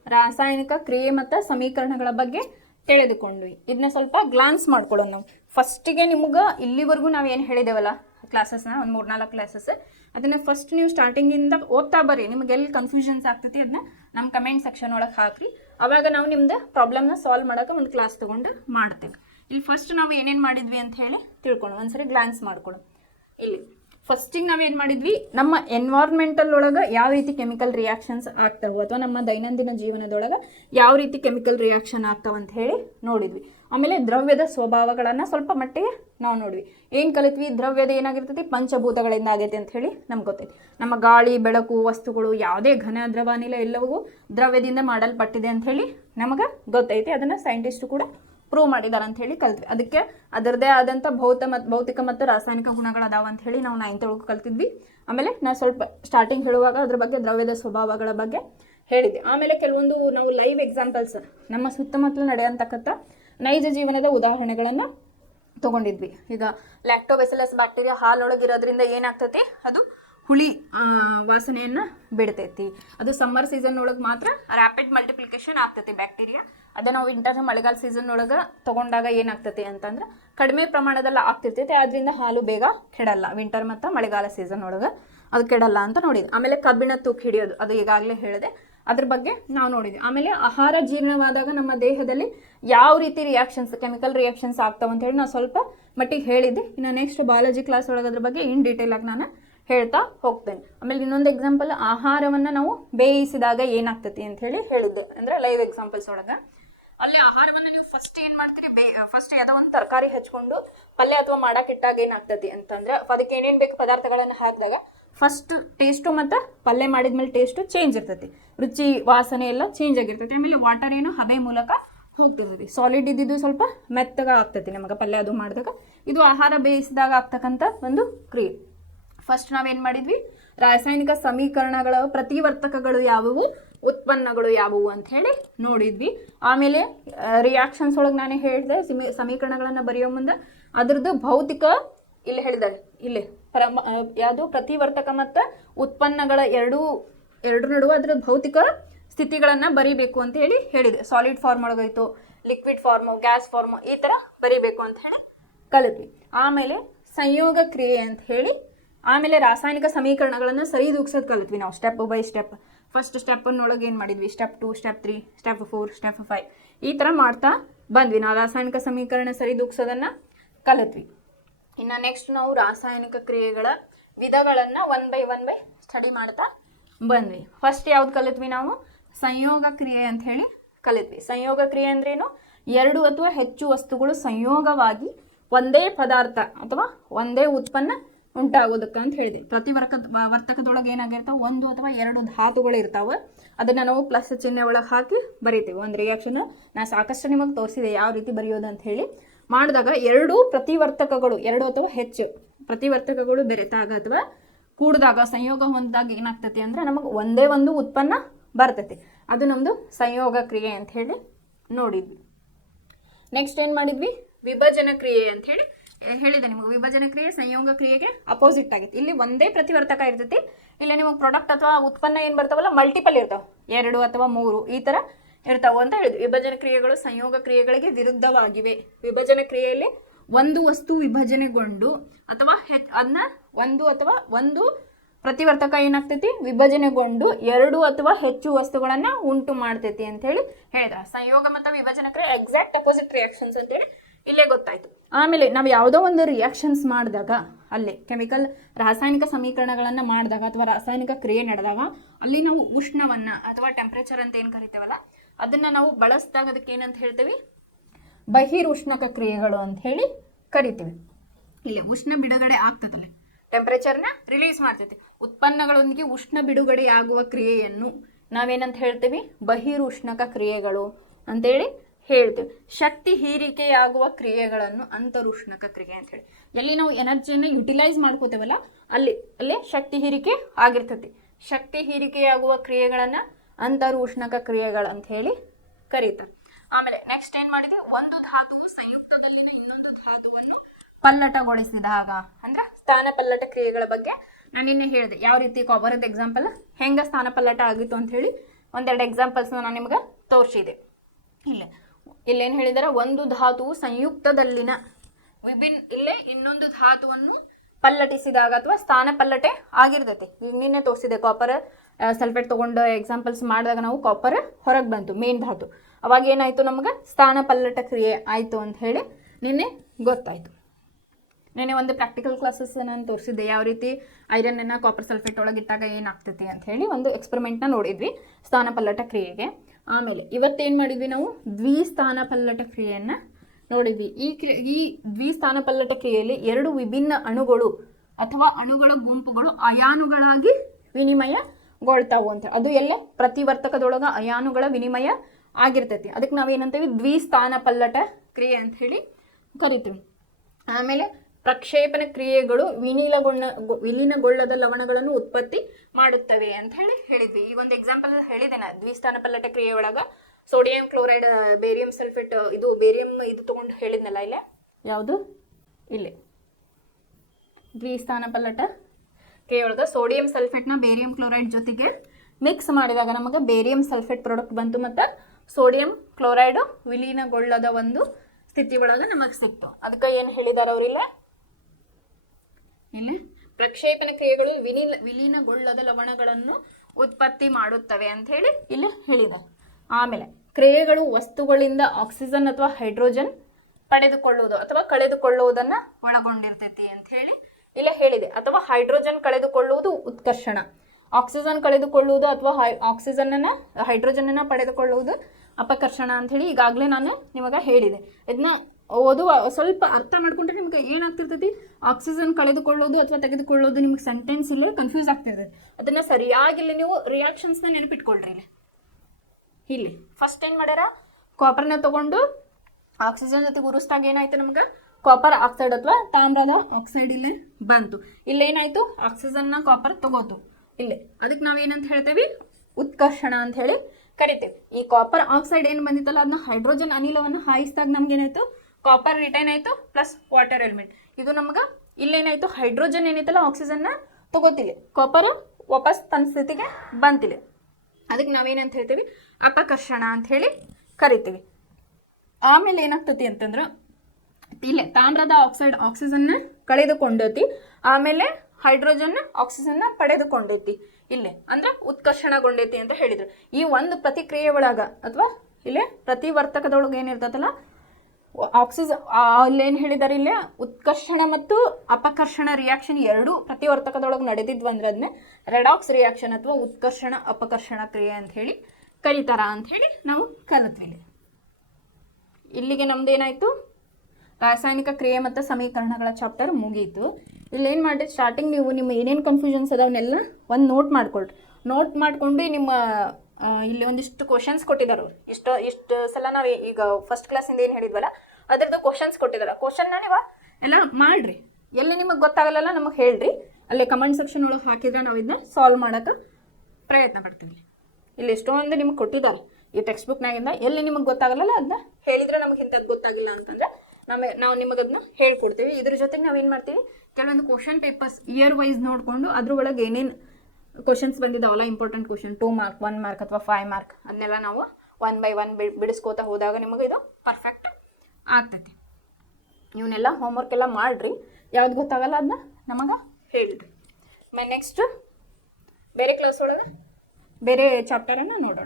ರಾಸಾಯನಿಕ ಕ್ರಿಯೆ ಮತ್ತು ಸಮೀಕರಣಗಳ ಬಗ್ಗೆ ತಿಳಿದುಕೊಂಡ್ವಿ. ಇದನ್ನ ಸ್ವಲ್ಪ ಗ್ಲಾನ್ಸ್ ಮಾಡ್ಕೊಳ್ಳೋಣ ನಾವು. ಫಸ್ಟಿಗೆ ನಿಮ್ಗೆ ಇಲ್ಲಿವರೆಗೂ ನಾವು ಏನು ಹೇಳಿದೇವಲ್ಲ ಕ್ಲಾಸಸ್ನ, ಒಂದು 3-4 ಕ್ಲಾಸಸ್, ಅದನ್ನು ಫಸ್ಟ್ ನೀವು ಸ್ಟಾರ್ಟಿಂಗಿಂದ ಓದ್ತಾ ಬರ್ರಿ. ನಿಮ್ಗೆ ಎಲ್ಲಿ ಕನ್ಫ್ಯೂಷನ್ಸ್ ಆಗ್ತೈತಿ ಅದನ್ನ ನಮ್ಮ ಕಮೆಂಟ್ ಸೆಕ್ಷನ್ ಒಳಗೆ ಹಾಕ್ರಿ. ಅವಾಗ ನಾವು ನಿಮ್ದು ಪ್ರಾಬ್ಲಮ್ನ ಸಾಲ್ವ್ ಮಾಡೋಕೆ ಒಂದು ಕ್ಲಾಸ್ ತೊಗೊಂಡು ಮಾಡ್ತೇವೆ. ಇಲ್ಲಿ ಫಸ್ಟ್ ನಾವು ಏನೇನು ಮಾಡಿದ್ವಿ ಅಂತ ಹೇಳಿ ತಿಳ್ಕೊಳ್ಳೋಣ, ಒಂದ್ಸರಿ ಗ್ಲಾನ್ಸ್ ಮಾಡ್ಕೊಳ್ಳೋಣ. ಇಲ್ಲಿ ಫಸ್ಟಿಗೆ ನಾವೇನು ಮಾಡಿದ್ವಿ, ನಮ್ಮ ಎನ್ವೈರ್ಮೆಂಟಲ್ ಒಳಗೆ ಯಾವ ರೀತಿ ಕೆಮಿಕಲ್ ರಿಯಾಕ್ಷನ್ಸ್ ಆಗ್ತಾವೆ ಅಥವಾ ನಮ್ಮ ದೈನಂದಿನ ಜೀವನದೊಳಗೆ ಯಾವ ರೀತಿ ಕೆಮಿಕಲ್ ರಿಯಾಕ್ಷನ್ ಆಗ್ತಾವೆ ಅಂತ ಹೇಳಿ ನೋಡಿದ್ವಿ. ಆಮೇಲೆ ದ್ರವ್ಯದ ಸ್ವಭಾವಗಳನ್ನು ಸ್ವಲ್ಪ ಮಟ್ಟಿಗೆ ನಾವು ನೋಡಿದ್ವಿ. ಏನು ಕಲಿತ್ವಿ, ದ್ರವ್ಯದ ಏನಾಗಿರ್ತೈತಿ, ಪಂಚಭೂತಗಳಿಂದ ಆಗೈತೆ ಅಂತ ಹೇಳಿ ನಮ್ಗೆ ಗೊತ್ತೈತಿ. ನಮ್ಮ ಗಾಳಿ, ಬೆಳಕು, ವಸ್ತುಗಳು, ಯಾವುದೇ ಘನ ದ್ರವ ಅನಿಲ ಎಲ್ಲವೂ ದ್ರವ್ಯದಿಂದ ಮಾಡಲ್ಪಟ್ಟಿದೆ ಅಂತ ಹೇಳಿ ನಮಗೆ ಗೊತ್ತೈತಿ. ಅದನ್ನು ಸೈಂಟಿಸ್ಟು ಕೂಡ ಪ್ರೂವ್ ಮಾಡಿದ್ದಾರೆ ಅಂತ ಹೇಳಿ ಕಲ್ತ್ವಿ. ಅದಕ್ಕೆ ಅದರದೇ ಆದಂಥ ಭೌತಿಕ ಮತ್ತು ರಾಸಾಯನಿಕ ಗುಣಗಳದಾವ ಅಂತ ಹೇಳಿ ನಾವು 9th ಒಳಗೆ ಕಲ್ತಿದ್ವಿ. ಆಮೇಲೆ ನಾನು ಸ್ವಲ್ಪ ಸ್ಟಾರ್ಟಿಂಗ್ ಹೇಳುವಾಗ ಅದ್ರ ಬಗ್ಗೆ ದ್ರವ್ಯದ ಸ್ವಭಾವಗಳ ಬಗ್ಗೆ ಹೇಳಿದ್ದೆ. ಆಮೇಲೆ ಕೆಲವೊಂದು ನಾವು ಲೈವ್ ಎಕ್ಸಾಂಪಲ್ಸ್, ನಮ್ಮ ಸುತ್ತಮುತ್ತಲು ನಡೆಯಂತಕ್ಕಂಥ ನೈಜ ಜೀವನದ ಉದಾಹರಣೆಗಳನ್ನು ತೊಗೊಂಡಿದ್ವಿ. ಈಗ ಲ್ಯಾಕ್ಟೋಬೆಸಿಲಸ್ ಬ್ಯಾಕ್ಟೀರಿಯಾ ಹಾಲೊಳಗಿರೋದ್ರಿಂದ ಏನಾಗ್ತೈತಿ, ಅದು ಹುಳಿ ವಾಸನೆಯನ್ನು ಬಿಡ್ತೈತಿ. ಅದು ಸಮ್ಮರ್ ಸೀಸನ್ ಒಳಗೆ ಮಾತ್ರ ರ್ಯಾಪಿಡ್ ಮಲ್ಟಿಪ್ಲಿಕೇಶನ್ ಆಗ್ತೈತಿ ಬ್ಯಾಕ್ಟೀರಿಯಾ. ಅದೇ ನಾವು ವಿಂಟರ್ ಮಳೆಗಾಲ ಸೀಸನ್ ಒಳಗೆ ತೊಗೊಂಡಾಗ ಏನಾಗ್ತೈತಿ ಅಂತಂದ್ರೆ ಕಡಿಮೆ ಪ್ರಮಾಣದಲ್ಲಿ ಆಗ್ತಿರ್ತೈತಿ, ಅದರಿಂದ ಹಾಲು ಬೇಗ ಕೆಡಲ್ಲ. ವಿಂಟರ್ ಮತ್ತು ಮಳೆಗಾಲ ಸೀಸನ್ ಒಳಗೆ ಅದು ಕೆಡಲ್ಲ ಅಂತ ನೋಡಿದ್ವಿ. ಆಮೇಲೆ ಕಬ್ಬಿಣ ತೂಕ ಹಿಡಿಯೋದು, ಅದು ಈಗಾಗಲೇ ಹೇಳಿದೆ, ಅದ್ರ ಬಗ್ಗೆ ನಾವು ನೋಡಿದ್ವಿ. ಆಮೇಲೆ ಆಹಾರ ಜೀರ್ಣವಾದಾಗ ನಮ್ಮ ದೇಹದಲ್ಲಿ ಯಾವ ರೀತಿ ರಿಯಾಕ್ಷನ್ಸ್, ಕೆಮಿಕಲ್ ರಿಯಾಕ್ಷನ್ಸ್ ಆಗ್ತಾವೆ ಅಂತ ಹೇಳಿ ನಾನು ಸ್ವಲ್ಪ ಮಟ್ಟಿಗೆ ಹೇಳಿದ್ದೆ. ಇನ್ನು ನೆಕ್ಸ್ಟ್ ಬಯಾಲಜಿ ಕ್ಲಾಸ್ ಒಳಗೆ ಅದ್ರ ಬಗ್ಗೆ ಇನ್ ಡೀಟೇಲ್ ಆಗಿ ನಾನು ಹೇಳ್ತಾ ಹೋಗ್ತೇನೆ. ಆಮೇಲೆ ಇನ್ನೊಂದು ಎಕ್ಸಾಂಪಲ್, ಆಹಾರವನ್ನು ನಾವು ಬೇಯಿಸಿದಾಗ ಏನಾಗ್ತತಿ ಅಂತ ಹೇಳಿ ಹೇಳಿದ್ದೆ, ಅಂದರೆ ಲೈವ್ ಎಕ್ಸಾಂಪಲ್ಸ್ ಒಳಗೆ. ಅಲ್ಲಿ ಆಹಾರವನ್ನು ನೀವು ಫಸ್ಟ್ ಏನು ಮಾಡ್ತೀರಿ, ಫಸ್ಟ್ ಯಾವುದೋ ಒಂದು ತರಕಾರಿ ಹಚ್ಕೊಂಡು ಪಲ್ಯ ಅಥವಾ ಮಾಡಾಕಿಟ್ಟಾಗ ಏನಾಗ್ತತಿ ಅಂತಂದ್ರೆ ಅದಕ್ಕೆ ಏನೇನು ಬೇಕು ಪದಾರ್ಥಗಳನ್ನು ಹಾಕಿದಾಗ ಫಸ್ಟ್ ಟೇಸ್ಟು ಮತ್ತು ಪಲ್ಯ ಮಾಡಿದ್ಮೇಲೆ ಟೇಸ್ಟು ಚೇಂಜ್ ಇರ್ತೈತಿ, ರುಚಿ ವಾಸನೆ ಎಲ್ಲ ಚೇಂಜ್ ಆಗಿರ್ತೈತಿ. ಆಮೇಲೆ ವಾಟರ್ ಏನು ಹಬೆ ಮೂಲಕ ಹೋಗ್ತಿರ್ತೈತಿ, ಸಾಲಿಡ್ ಇದ್ದಿದ್ದು ಸ್ವಲ್ಪ ಮೆತ್ತಗ ಆಗ್ತೈತಿ ನಮಗೆ ಪಲ್ಯ ಅದು ಮಾಡಿದಾಗ. ಇದು ಆಹಾರ ಬೇಯಿಸಿದಾಗ ಆಗ್ತಕ್ಕಂಥ ಒಂದು ಕ್ರಿಯೆ. ಫಸ್ಟ್ ನಾವೇನು ಮಾಡಿದ್ವಿ, ರಾಸಾಯನಿಕ ಸಮೀಕರಣಗಳ ಪ್ರತಿವರ್ತಕಗಳು ಯಾವುವು, ಉತ್ಪನ್ನಗಳು ಯಾವುವು ಅಂತ ಹೇಳಿ ನೋಡಿದ್ವಿ. ಆಮೇಲೆ ರಿಯಾಕ್ಷನ್ಸ್ ಒಳಗೆ ನಾನೇ ಹೇಳಿದೆ, ಸಮೀಕರಣಗಳನ್ನು ಬರೆಯೋ ಮುಂದೆ ಅದ್ರದ್ದು ಭೌತಿಕ ಇಲ್ಲಿ ಹೇಳಿದ್ದಾರೆ, ಇಲ್ಲಿ ಯಾವುದು ಪ್ರತಿವರ್ತಕ ಮತ್ತು ಉತ್ಪನ್ನಗಳ ಎರಡು ನಡುವೆ ಅದರ ಭೌತಿಕ ಸ್ಥಿತಿಗಳನ್ನು ಬರೀಬೇಕು ಅಂತ ಹೇಳಿ ಹೇಳಿದೆ. ಸಾಲಿಡ್ ಫಾರ್ಮ್ ಒಳಗಾಯ್ತು, ಲಿಕ್ವಿಡ್ ಫಾರ್ಮು, ಗ್ಯಾಸ್ ಫಾರ್ಮು, ಈ ಥರ ಬರೀಬೇಕು ಅಂತ ಹೇಳಿ ಕಲಿತ್ವಿ. ಆಮೇಲೆ ಸಂಯೋಗ ಕ್ರಿಯೆ ಅಂತ ಹೇಳಿ ಆಮೇಲೆ ರಾಸಾಯನಿಕ ಸಮೀಕರಣಗಳನ್ನು ಸರಿದೂಗಿಸೋದು ಕಲಿತ್ವಿ ನಾವು ಸ್ಟೆಪ್ ಬೈ ಸ್ಟೆಪ್. ಫಸ್ಟ್ ಸ್ಟೆಪ್ನೊಳಗೆ ಏನು ಮಾಡಿದ್ವಿ, ಸ್ಟೆಪ್ 2, ಸ್ಟೆಪ್ 3, ಸ್ಟೆಪ್ 4, ಸ್ಟೆಪ್ 5 ಈ ಥರ ಮಾಡ್ತಾ ಬಂದ್ವಿ. ನಾವು ರಾಸಾಯನಿಕ ಸಮೀಕರಣ ಸರಿದೂಗಿಸೋದನ್ನು ಕಲಿತ್ವಿ. ಇನ್ನು ನೆಕ್ಸ್ಟ್ ನಾವು ರಾಸಾಯನಿಕ ಕ್ರಿಯೆಗಳ ವಿಧಗಳನ್ನು ಒನ್ ಬೈ ಸ್ಟಡಿ ಮಾಡ್ತಾ ಬಂದ್ವಿ. ಫಸ್ಟ್ ಯಾವ್ದು ಕಲಿತ್ವಿ ನಾವು, ಸಂಯೋಗ ಕ್ರಿಯೆ ಅಂತ ಹೇಳಿ ಕಲಿತ್ವಿ. ಸಂಯೋಗ ಕ್ರಿಯೆ ಅಂದ್ರೇನು, 2 ಅಥವಾ ಹೆಚ್ಚು ವಸ್ತುಗಳು ಸಂಯೋಗವಾಗಿ ಒಂದೇ ಪದಾರ್ಥ ಅಥವಾ ಒಂದೇ ಉತ್ಪನ್ನ ಉಂಟಾಗೋದಕ್ಕೆ ಅಂತ ಹೇಳಿದೆ. ವರ್ತಕದೊಳಗೆ ಏನಾಗಿರ್ತಾವೆ, 1 ಅಥವಾ 2 ಧಾತುಗಳು ಇರ್ತಾವೆ. ಅದನ್ನು ನಾವು ಪ್ಲಸ್ ಚಿಹ್ನೆ ಒಳಗೆ ಹಾಕಿ ಬರೀತೀವಿ. ಒಂದು ರಿಯಾಕ್ಷನ್ ನಾನು ಸಾಕಷ್ಟು ನಿಮಗೆ ತೋರಿಸಿದೆ ಯಾವ ರೀತಿ ಬರೆಯೋದು ಅಂತ ಹೇಳಿ. ಮಾಡಿದಾಗ 2 ಪ್ರತಿವರ್ತಕಗಳು, 2 ಅಥವಾ ಹೆಚ್ಚು ಪ್ರತಿವರ್ತಕಗಳು ಬೆರೆತಾಗ ಅಥವಾ ಕೂಡಿದಾಗ ಸಂಯೋಗ ಹೊಂದಿದಾಗ ಏನಾಗ್ತೈತಿ ಅಂದರೆ ನಮಗೆ ಒಂದೇ ಒಂದು ಉತ್ಪನ್ನ ಬರ್ತೈತಿ. ಅದು ನಮ್ಮದು ಸಂಯೋಗ ಕ್ರಿಯೆ ಅಂತ ಹೇಳಿ ನೋಡಿದ್ವಿ. ನೆಕ್ಸ್ಟ್ ಏನು ಮಾಡಿದ್ವಿ, ವಿಭಜನ ಕ್ರಿಯೆ ಅಂತ ಹೇಳಿ ಹೇಳಿದೆ ನಿಮಗೆ. ವಿಭಜನ ಕ್ರಿಯೆ ಸಂಯೋಗ ಕ್ರಿಯೆಗೆ ಅಪೋಸಿಟ್ ಆಗಿತ್ತು. ಇಲ್ಲಿ ಒಂದೇ ಪ್ರತಿವರ್ತಕ ಇರ್ತೈತಿ, ಇಲ್ಲ ನಿಮಗೆ ಪ್ರಾಡಕ್ಟ್ ಅಥವಾ ಉತ್ಪನ್ನ ಏನು ಬರ್ತಾವಲ್ಲ ಮಲ್ಟಿಪಲ್ ಇರ್ತಾವೆ, 2 ಅಥವಾ 3 ಈ ಥರ ಇರ್ತಾವೆ ಅಂತ ಹೇಳಿದ್ವಿ. ವಿಭಜನ ಕ್ರಿಯೆಗಳು ಸಂಯೋಗ ಕ್ರಿಯೆಗಳಿಗೆ ವಿರುದ್ಧವಾಗಿವೆ. ವಿಭಜನ ಕ್ರಿಯೆಯಲ್ಲಿ ಒಂದು ವಸ್ತು ವಿಭಜನೆಗೊಂಡು ಅಥವಾ ಅದನ್ನ ಒಂದು ಪ್ರತಿವರ್ತಕ ಏನಾಗ್ತೈತಿ ವಿಭಜನೆಗೊಂಡು 2 ಅಥವಾ ಹೆಚ್ಚು ವಸ್ತುಗಳನ್ನು ಉಂಟು ಮಾಡ್ತೈತಿ ಅಂತ ಹೇಳಿ ಹೇಳಿದ. ಸಂಯೋಗ ಮತ್ತು ವಿಭಜನ ಕ್ರಿಯೆ ಎಕ್ಸಾಕ್ಟ್ ಅಪೋಸಿಟ್ ರಿಯಾಕ್ಷನ್ಸ್ ಅಂತೇಳಿ ಇಲ್ಲೇ ಗೊತ್ತಾಯ್ತು. ಆಮೇಲೆ ನಾವು ಯಾವುದೋ ಒಂದು ರಿಯಾಕ್ಷನ್ಸ್ ಮಾಡಿದಾಗ, ಅಲ್ಲಿ ರಾಸಾಯನಿಕ ಸಮೀಕರಣಗಳನ್ನು ಮಾಡಿದಾಗ ಅಥವಾ ರಾಸಾಯನಿಕ ಕ್ರಿಯೆ ನಡೆದಾಗ ಅಲ್ಲಿ ನಾವು ಉಷ್ಣವನ್ನು ಅಥವಾ ಟೆಂಪ್ರೇಚರ್ ಅಂತ ಏನು ಕರಿತೇವಲ್ಲ ಅದನ್ನು ನಾವು ಬಳಸಿದಾಗ ಅದಕ್ಕೆ ಏನಂತ ಹೇಳ್ತೀವಿ, ಬಹಿರುಷ್ಣಕ ಕ್ರಿಯೆಗಳು ಅಂತ ಹೇಳಿ ಕರಿತೀವಿ. ಇಲ್ಲಿ ಉಷ್ಣ ಬಿಡುಗಡೆ ಆಗ್ತದಲ್ಲ, ಟೆಂಪ್ರೇಚರ್ನ ರಿಲೀಸ್ ಮಾಡ್ತೈತಿ. ಉತ್ಪನ್ನಗಳೊಂದಿಗೆ ಉಷ್ಣ ಬಿಡುಗಡೆ ಆಗುವ ಕ್ರಿಯೆಯನ್ನು ನಾವೇನಂತ ಹೇಳ್ತೀವಿ, ಬಹಿರುಷ್ಣಕ ಕ್ರಿಯೆಗಳು ಅಂತೇಳಿ ಹೇಳ್ತೀವಿ. ಶಕ್ತಿ ಹೀರಿಕೆಯಾಗುವ ಕ್ರಿಯೆಗಳನ್ನು ಅಂತರುಷ್ಣಕ ಕ್ರಿಯೆ ಅಂತ ಹೇಳಿ. ಎಲ್ಲಿ ನಾವು ಎನರ್ಜಿಯನ್ನು ಯುಟಿಲೈಸ್ ಮಾಡ್ಕೋತೇವಲ್ಲ ಅಲ್ಲೇ ಶಕ್ತಿ ಹೀರಿಕೆ ಆಗಿರ್ತೈತಿ. ಶಕ್ತಿ ಹೀರಿಕೆಯಾಗುವ ಕ್ರಿಯೆಗಳನ್ನು ಅಂತರುಷ್ಣಕ ಕ್ರಿಯೆಗಳು ಅಂತ ಹೇಳಿ ಕರೀತಾರೆ. ಆಮೇಲೆ ನೆಕ್ಸ್ಟ್ ಏನು ಮಾಡಿದ್ವಿ, ಒಂದು ಧಾತುವು ಸಂಯುಕ್ತದಲ್ಲಿನ ಇನ್ನೊಂದು ಧಾತುವನ್ನು ಪಲ್ಲಟಗೊಳಿಸಿದಾಗ ಅಂದ್ರೆ ಸ್ಥಾನ ಪಲ್ಲಟ ಕ್ರಿಯೆಗಳ ಬಗ್ಗೆ ನಾನು ನಿನ್ನೆ ಹೇಳಿದೆ. ಯಾವ ರೀತಿ ಕಾಪರದ ಎಕ್ಸಾಂಪಲ್ ಹೆಂಗೆ ಸ್ಥಾನ ಪಲ್ಲಟ ಆಗಿತ್ತು ಅಂತ ಹೇಳಿ ಒಂದೆರಡು ಎಕ್ಸಾಂಪಲ್ಸ್ನ ನಾನು ನಿಮಗೆ ತೋರಿಸಿದೆ. ಇಲ್ಲೇನು ಹೇಳಿದಾರೆ, ಒಂದು ಧಾತುವು ಸಂಯುಕ್ತದಲ್ಲಿನ ಇಲ್ಲೇ ಇನ್ನೊಂದು ಧಾತುವನ್ನು ಪಲ್ಲಟಿಸಿದಾಗ ಅಥವಾ ಸ್ಥಾನ ಪಲ್ಲಟೆ ಆಗಿರ್ತೈತಿ. ನಿನ್ನೆ ತೋರಿಸಿದೆ ಕಾಪರ್ ಸಲ್ಫೇಟ್ ತೊಗೊಂಡು ಎಕ್ಸಾಂಪಲ್ಸ್ ಮಾಡಿದಾಗ ನಾವು ಕಾಪರ್ ಹೊರಗೆ ಬಂತು ಮೇನ್ ಧಾತು. ಅವಾಗ ಏನಾಯಿತು, ನಮಗೆ ಸ್ಥಾನ ಪಲ್ಲಟ ಕ್ರಿಯೆ ಆಯಿತು ಅಂತ ಹೇಳಿ ನಿನ್ನೆ ಗೊತ್ತಾಯಿತು. ನೆನೆ ಒಂದು ಪ್ರಾಕ್ಟಿಕಲ್ ಕ್ಲಾಸಸ್ ನಾನು ತೋರಿಸಿದ್ದೆ, ಯಾವ ರೀತಿ ಐರನ್ನ ಕಾಪರ್ ಸಲ್ಫೇಟ್ ಒಳಗಿಟ್ಟಾಗ ಏನಾಗ್ತೈತಿ ಅಂತ ಹೇಳಿ ಒಂದು ಎಕ್ಸ್ಪೆರಿಮೆಂಟ್ನ ನೋಡಿದ್ವಿ ಸ್ಥಾನ ಪಲ್ಲಟ ಕ್ರಿಯೆಗೆ. ಆಮೇಲೆ ಇವತ್ತೇನು ಮಾಡಿದ್ವಿ, ನಾವು ದ್ವಿಸ್ಥಾನ ಪಲ್ಲಟ ಕ್ರಿಯೆಯನ್ನು ನೋಡಿದ್ವಿ. ಈ ದ್ವಿಸ್ಥಾನ ಪಲ್ಲಟ ಕ್ರಿಯೆಯಲ್ಲಿ 2 ವಿಭಿನ್ನ ಅಣುಗಳು ಅಥವಾ ಅಣುಗಳ ಗುಂಪುಗಳು ಅಯಾನುಗಳಾಗಿ ವಿನಿಮಯಗೊಳ್ತಾವು ಅಂತ. ಅದು ಎಲ್ಲೇ ಪ್ರತಿವರ್ತಕದೊಳಗೆ ಅಯಾನುಗಳ ವಿನಿಮಯ ಆಗಿರ್ತೈತಿ. ಅದಕ್ಕೆ ನಾವೇನಂತೀವಿ, ದ್ವಿಸ್ಥಾನ ಪಲ್ಲಟ ಕ್ರಿಯೆ ಅಂತ ಹೇಳಿ ಕರಿತೀವಿ. ಆಮೇಲೆ ಪ್ರಕ್ಷೇಪಣ ಕ್ರಿಯೆಗಳು ವಿಲೀನಗೊಳ್ಳದ ಲವಣಗಳನ್ನು ಉತ್ಪತ್ತಿ ಮಾಡುತ್ತವೆ ಅಂತ ಹೇಳಿ ಹೇಳಿದ್ವಿ. ಈ ಒಂದು ಎಕ್ಸಾಂಪಲ್ ಹೇಳಿದೆ ನಾ. ದ್ವಿಸ್ಥಾನ ಪಲ್ಲಟ ಕ್ರಿಯೆ ಒಳಗೆ ಸೋಡಿಯಂ ಕ್ಲೋರೈಡ್, ಬೇರಿಯಂ ಸಲ್ಫೇಟ್, ಇದು ಬೇರಿಯಂ ಇದು ತೊಗೊಂಡು ಹೇಳಿದ್ನಲ್ಲ ಇಲ್ಲೇ, ಯಾವುದು ಇಲ್ಲಿ ದ್ವಿಸ್ಥಾನ ಪಲ್ಲಟ ಕ್ರಿಯೆ ಒಳಗೆ ಸೋಡಿಯಂ ಸಲ್ಫೇಟ್ನ ಬೇರಿಯಂ ಕ್ಲೋರೈಡ್ ಜೊತೆಗೆ ಮಿಕ್ಸ್ ಮಾಡಿದಾಗ ನಮಗೆ ಬೇರಿಯಂ ಸಲ್ಫೇಟ್ ಪ್ರಾಡಕ್ಟ್ ಬಂತು ಮತ್ತು ಸೋಡಿಯಂ ಕ್ಲೋರೈಡು ವಿಲೀನಗೊಳ್ಳದ ಒಂದು ಸ್ಥಿತಿ ಒಳಗೆ ನಮಗೆ ಸಿಕ್ತು. ಅದಕ್ಕೆ ಏನು ಹೇಳಿದ್ದಾರೆ ಅವರಿಲ್ಲ, ಇಲ್ಲಿ ಪ್ರಕ್ಷೇಪಣ ಕ್ರಿಯೆಗಳು ವಿಲೀನಗೊಳ್ಳದ ಲವಣಗಳನ್ನು ಉತ್ಪತ್ತಿ ಮಾಡುತ್ತವೆ ಅಂತ ಹೇಳಿ ಇಲ್ಲಿ ಹೇಳಿದ್ದಾರೆ. ಆಮೇಲೆ ಕ್ರಿಯೆಗಳು ವಸ್ತುಗಳಿಂದ ಆಕ್ಸಿಜನ್ ಅಥವಾ ಹೈಡ್ರೋಜನ್ ಪಡೆದುಕೊಳ್ಳುವುದು ಅಥವಾ ಕಳೆದುಕೊಳ್ಳುವುದನ್ನು ಒಳಗೊಂಡಿರ್ತೈತಿ ಅಂತ ಹೇಳಿ ಇಲ್ಲ ಹೇಳಿದೆ. ಅಥವಾ ಹೈಡ್ರೋಜನ್ ಕಳೆದುಕೊಳ್ಳುವುದು ಉತ್ಕರ್ಷಣ, ಆಕ್ಸಿಜನ್ ಕಳೆದುಕೊಳ್ಳುವುದು ಅಥವಾ ಹೈಡ್ರೋಜನ್ನ ಪಡೆದುಕೊಳ್ಳುವುದು ಅಪಕರ್ಷಣ ಅಂತ ಹೇಳಿ ಈಗಾಗಲೇ ನಾನು ನಿಮಗೆ ಹೇಳಿದೆ. ಇದನ್ನ ಓದುವ ಸ್ವಲ್ಪ ಅರ್ಥ ಮಾಡ್ಕೊಂಡ್ರೆ ನಿಮ್ಗೆ ಏನಾಗ್ತಿರ್ತೈತಿ, ಆಕ್ಸಿಜನ್ ಕಳೆದುಕೊಳ್ಳೋದು ಅಥವಾ ತೆಗೆದುಕೊಳ್ಳೋದು ನಿಮ್ಗೆ ಸೆಂಟೆನ್ಸ್ ಇಲ್ಲೇ ಕನ್ಫ್ಯೂಸ್ ಆಗ್ತಿರ್ತೈತಿ. ಅದನ್ನು ಸರಿಯಾಗಿಲ್ಲ ನೀವು ರಿಯಾಕ್ಷನ್ಸ್ನ ನೆನಪಿಟ್ಕೊಳ್ರಿ. ಇಲ್ಲಿ ಫಸ್ಟ್ ಏನು ಮಾಡ್ಯಾರ, ಕಾಪರ್ನ ತಗೊಂಡು ಆಕ್ಸಿಜನ್ ಜೊತೆಗೆ ಉರಿಸಿದಾಗ ಏನಾಯ್ತು, ನಮ್ಗೆ ಕಾಪರ್ ಆಕ್ಸೈಡ್ ಅಥವಾ ತಾಮ್ರದ ಆಕ್ಸೈಡ್ ಇಲ್ಲೇ ಬಂತು. ಇಲ್ಲೇನಾಯ್ತು, ಆಕ್ಸಿಜನ್ನ ಕಾಪರ್ ತಗೋತು ಇಲ್ಲೇ. ಅದಕ್ಕೆ ನಾವೇನಂತ ಹೇಳ್ತೇವೆ, ಉತ್ಕರ್ಷಣ ಅಂತ ಹೇಳಿ ಕರಿತೇವೆ. ಈ ಕಾಪರ್ ಆಕ್ಸೈಡ್ ಏನು ಬಂದಿತ್ತಲ್ಲ ಅದನ್ನ ಹೈಡ್ರೋಜನ್ ಅನಿಲವನ್ನು ಹಾಯಿಸಿದಾಗ ನಮ್ಗೆ ಏನಾಯ್ತು, ಕಾಪರ್ ರಿಟೈನ್ ಆಯಿತು ಪ್ಲಸ್ ವಾಟರ್ ಎಲಿಮೆಂಟ್. ಇದು ನಮ್ಗೆ ಇಲ್ಲೇನಾಯಿತು, ಹೈಡ್ರೋಜನ್ ಏನೈತಲ್ಲ ಆಕ್ಸಿಜನ್ನ ತಗೋತಿಲ್ಲ, ಕಾಪರ್ ವಾಪಸ್ ತನ್ನ ಸ್ಥಿತಿಗೆ ಬಂತಿಲ್ಲ. ಅದಕ್ಕೆ ನಾವೇನಂತ ಹೇಳ್ತೀವಿ, ಅಪಕರ್ಷಣ ಅಂತ ಹೇಳಿ ಕರಿತೀವಿ. ಆಮೇಲೆ ಏನಾಗ್ತತಿ ಅಂತಂದ್ರೆ, ಇಲ್ಲೇ ತಾಮ್ರದ ಆಕ್ಸೈಡ್ ಆಕ್ಸಿಜನ್ನ ಕಳೆದುಕೊಂಡತಿ, ಆಮೇಲೆ ಹೈಡ್ರೋಜನ್ ಆಕ್ಸಿಜನ್ನ ಪಡೆದುಕೊಂಡೈತಿ ಇಲ್ಲೇ ಅಂದ್ರೆ ಉತ್ಕರ್ಷಣಗೊಂಡೈತಿ ಅಂತ ಹೇಳಿದ್ರು. ಈ ಒಂದು ಪ್ರತಿಕ್ರಿಯೆ ಒಳಗ ಅಥವಾ ಇಲ್ಲೇ ಪ್ರತಿವರ್ತಕದೊಳಗೆ ಏನಿರ್ತದಲ್ಲ ಅಲ್ಲೇನು ಹೇಳಿದಾರೆ ಇಲ್ಲೇ ಉತ್ಕರ್ಷಣ ಮತ್ತು ಅಪಕರ್ಷಣ ರಿಯಾಕ್ಷನ್ ಎರಡೂ ಪ್ರತಿವರ್ತಕದೊಳಗೆ ನಡೆದಿದ್ವು ಅಂದ್ರೆ ಅದನ್ನೇ ರೆಡಾಕ್ಸ್ ರಿಯಾಕ್ಷನ್ ಅಥವಾ ಉತ್ಕರ್ಷಣ ಅಪಕರ್ಷಣ ಕ್ರಿಯೆ ಅಂತ ಹೇಳಿ ಕರೀತಾರ ಅಂತ ಹೇಳಿ ನಾವು ಕಲಿತ್ವಿ. ಇಲ್ಲಿಗೆ ನಮ್ದು ಏನಾಯ್ತು, ರಾಸಾಯನಿಕ ಕ್ರಿಯೆ ಮತ್ತು ಸಮೀಕರಣಗಳ ಚಾಪ್ಟರ್ ಮುಗೀತು. ಇಲ್ಲಿ ಏನು ಮಾಡಿ ಸ್ಟಾರ್ಟಿಂಗ್ ನೀವು ನಿಮ್ಮ ಏನೇನು ಕನ್ಫ್ಯೂಷನ್ಸ್ ಅದಾವನ್ನೆಲ್ಲ ಒಂದು ನೋಟ್ ಮಾಡ್ಕೊಳ್ರಿ. ನೋಟ್ ಮಾಡ್ಕೊಂಡು ನಿಮ್ಮ ಇಲ್ಲಿ ಒಂದಿಷ್ಟು ಕ್ವಶನ್ಸ್ ಕೊಟ್ಟಿದ್ದಾರೆ ಅವ್ರು. ಇಷ್ಟು ಸಲ ನಾವು ಈಗ ಫಸ್ಟ್ ಕ್ಲಾಸಿಂದ ಏನು ಹೇಳಿದ್ವಲ್ಲ ಅದ್ರದ್ದು ಕ್ವಶನ್ಸ್ ಕೊಟ್ಟಿದ್ದಾರೆ. ಕ್ವಶನ್ನ ನೀವು ಎಲ್ಲ ಮಾಡಿರಿ. ಎಲ್ಲಿ ನಿಮಗೆ ಗೊತ್ತಾಗಲ್ಲ ನಮಗೆ ಹೇಳ್ರಿ, ಅಲ್ಲೇ ಕಮೆಂಟ್ ಸೆಕ್ಷನ್ ಒಳಗೆ ಹಾಕಿದ್ರೆ ನಾವು ಇದನ್ನ ಸಾಲ್ವ್ ಮಾಡೋಕ್ಕೆ ಪ್ರಯತ್ನ ಪಡ್ತೀವಿ. ಇಲ್ಲಿ ಎಷ್ಟೊಂದು ನಿಮ್ಗೆ ಕೊಟ್ಟಿದ್ದಾರೆ ಈ ಟೆಕ್ಸ್ಟ್ ಬುಕ್ನಾಗಿಂದ. ಎಲ್ಲಿ ನಿಮಗೆ ಗೊತ್ತಾಗಲ್ಲ ಅದನ್ನ ಹೇಳಿದ್ರೆ ನಮಗೆ ಇಂಥದ್ದು ಗೊತ್ತಾಗಿಲ್ಲ ಅಂತಂದ್ರೆ ನಾವು ನಿಮಗೆ ಅದನ್ನ ಹೇಳ್ಕೊಡ್ತೀವಿ. ಇದ್ರ ಜೊತೆಗೆ ನಾವೇನು ಮಾಡ್ತೀವಿ, ಕೆಲವೊಂದು ಕ್ವಶನ್ ಪೇಪರ್ಸ್ ಇಯರ್ ವೈಸ್ ನೋಡಿಕೊಂಡು ಅದ್ರ ಒಳಗೆ ಏನೇನು ಕ್ವಶನ್ಸ್ ಬಂದಿದ್ದಾವಲ್ಲ ಇಂಪಾರ್ಟೆಂಟ್ ಕ್ವಶನ್ 2 ಮಾರ್ಕ್ 1 ಮಾರ್ಕ್ ಅಥವಾ 5 ಮಾರ್ಕ್ ಅದನ್ನೆಲ್ಲ ನಾವು 1 ಬೈ 1 ಬಿಡಿಸ್ಕೋತಾ ಹೋದಾಗ ನಿಮಗೆ ಇದು ಪರ್ಫೆಕ್ಟ್ ಆಗ್ತೈತಿ. ಇವನ್ನೆಲ್ಲ ಹೋಮ್ವರ್ಕ್ ಎಲ್ಲ ಮಾಡಿರಿ. ಯಾವ್ದು ಗೊತ್ತಾಗಲ್ಲ ಅದನ್ನ ನಮಗೆ ಹೇಳಿರಿ. ನೆಕ್ಸ್ಟ್ ಬೇರೆ ಕ್ಲಾಸ್ ಒಳಗೆ ಬೇರೆ ಚಾಪ್ಟರನ್ನು ನೋಡೋಣ.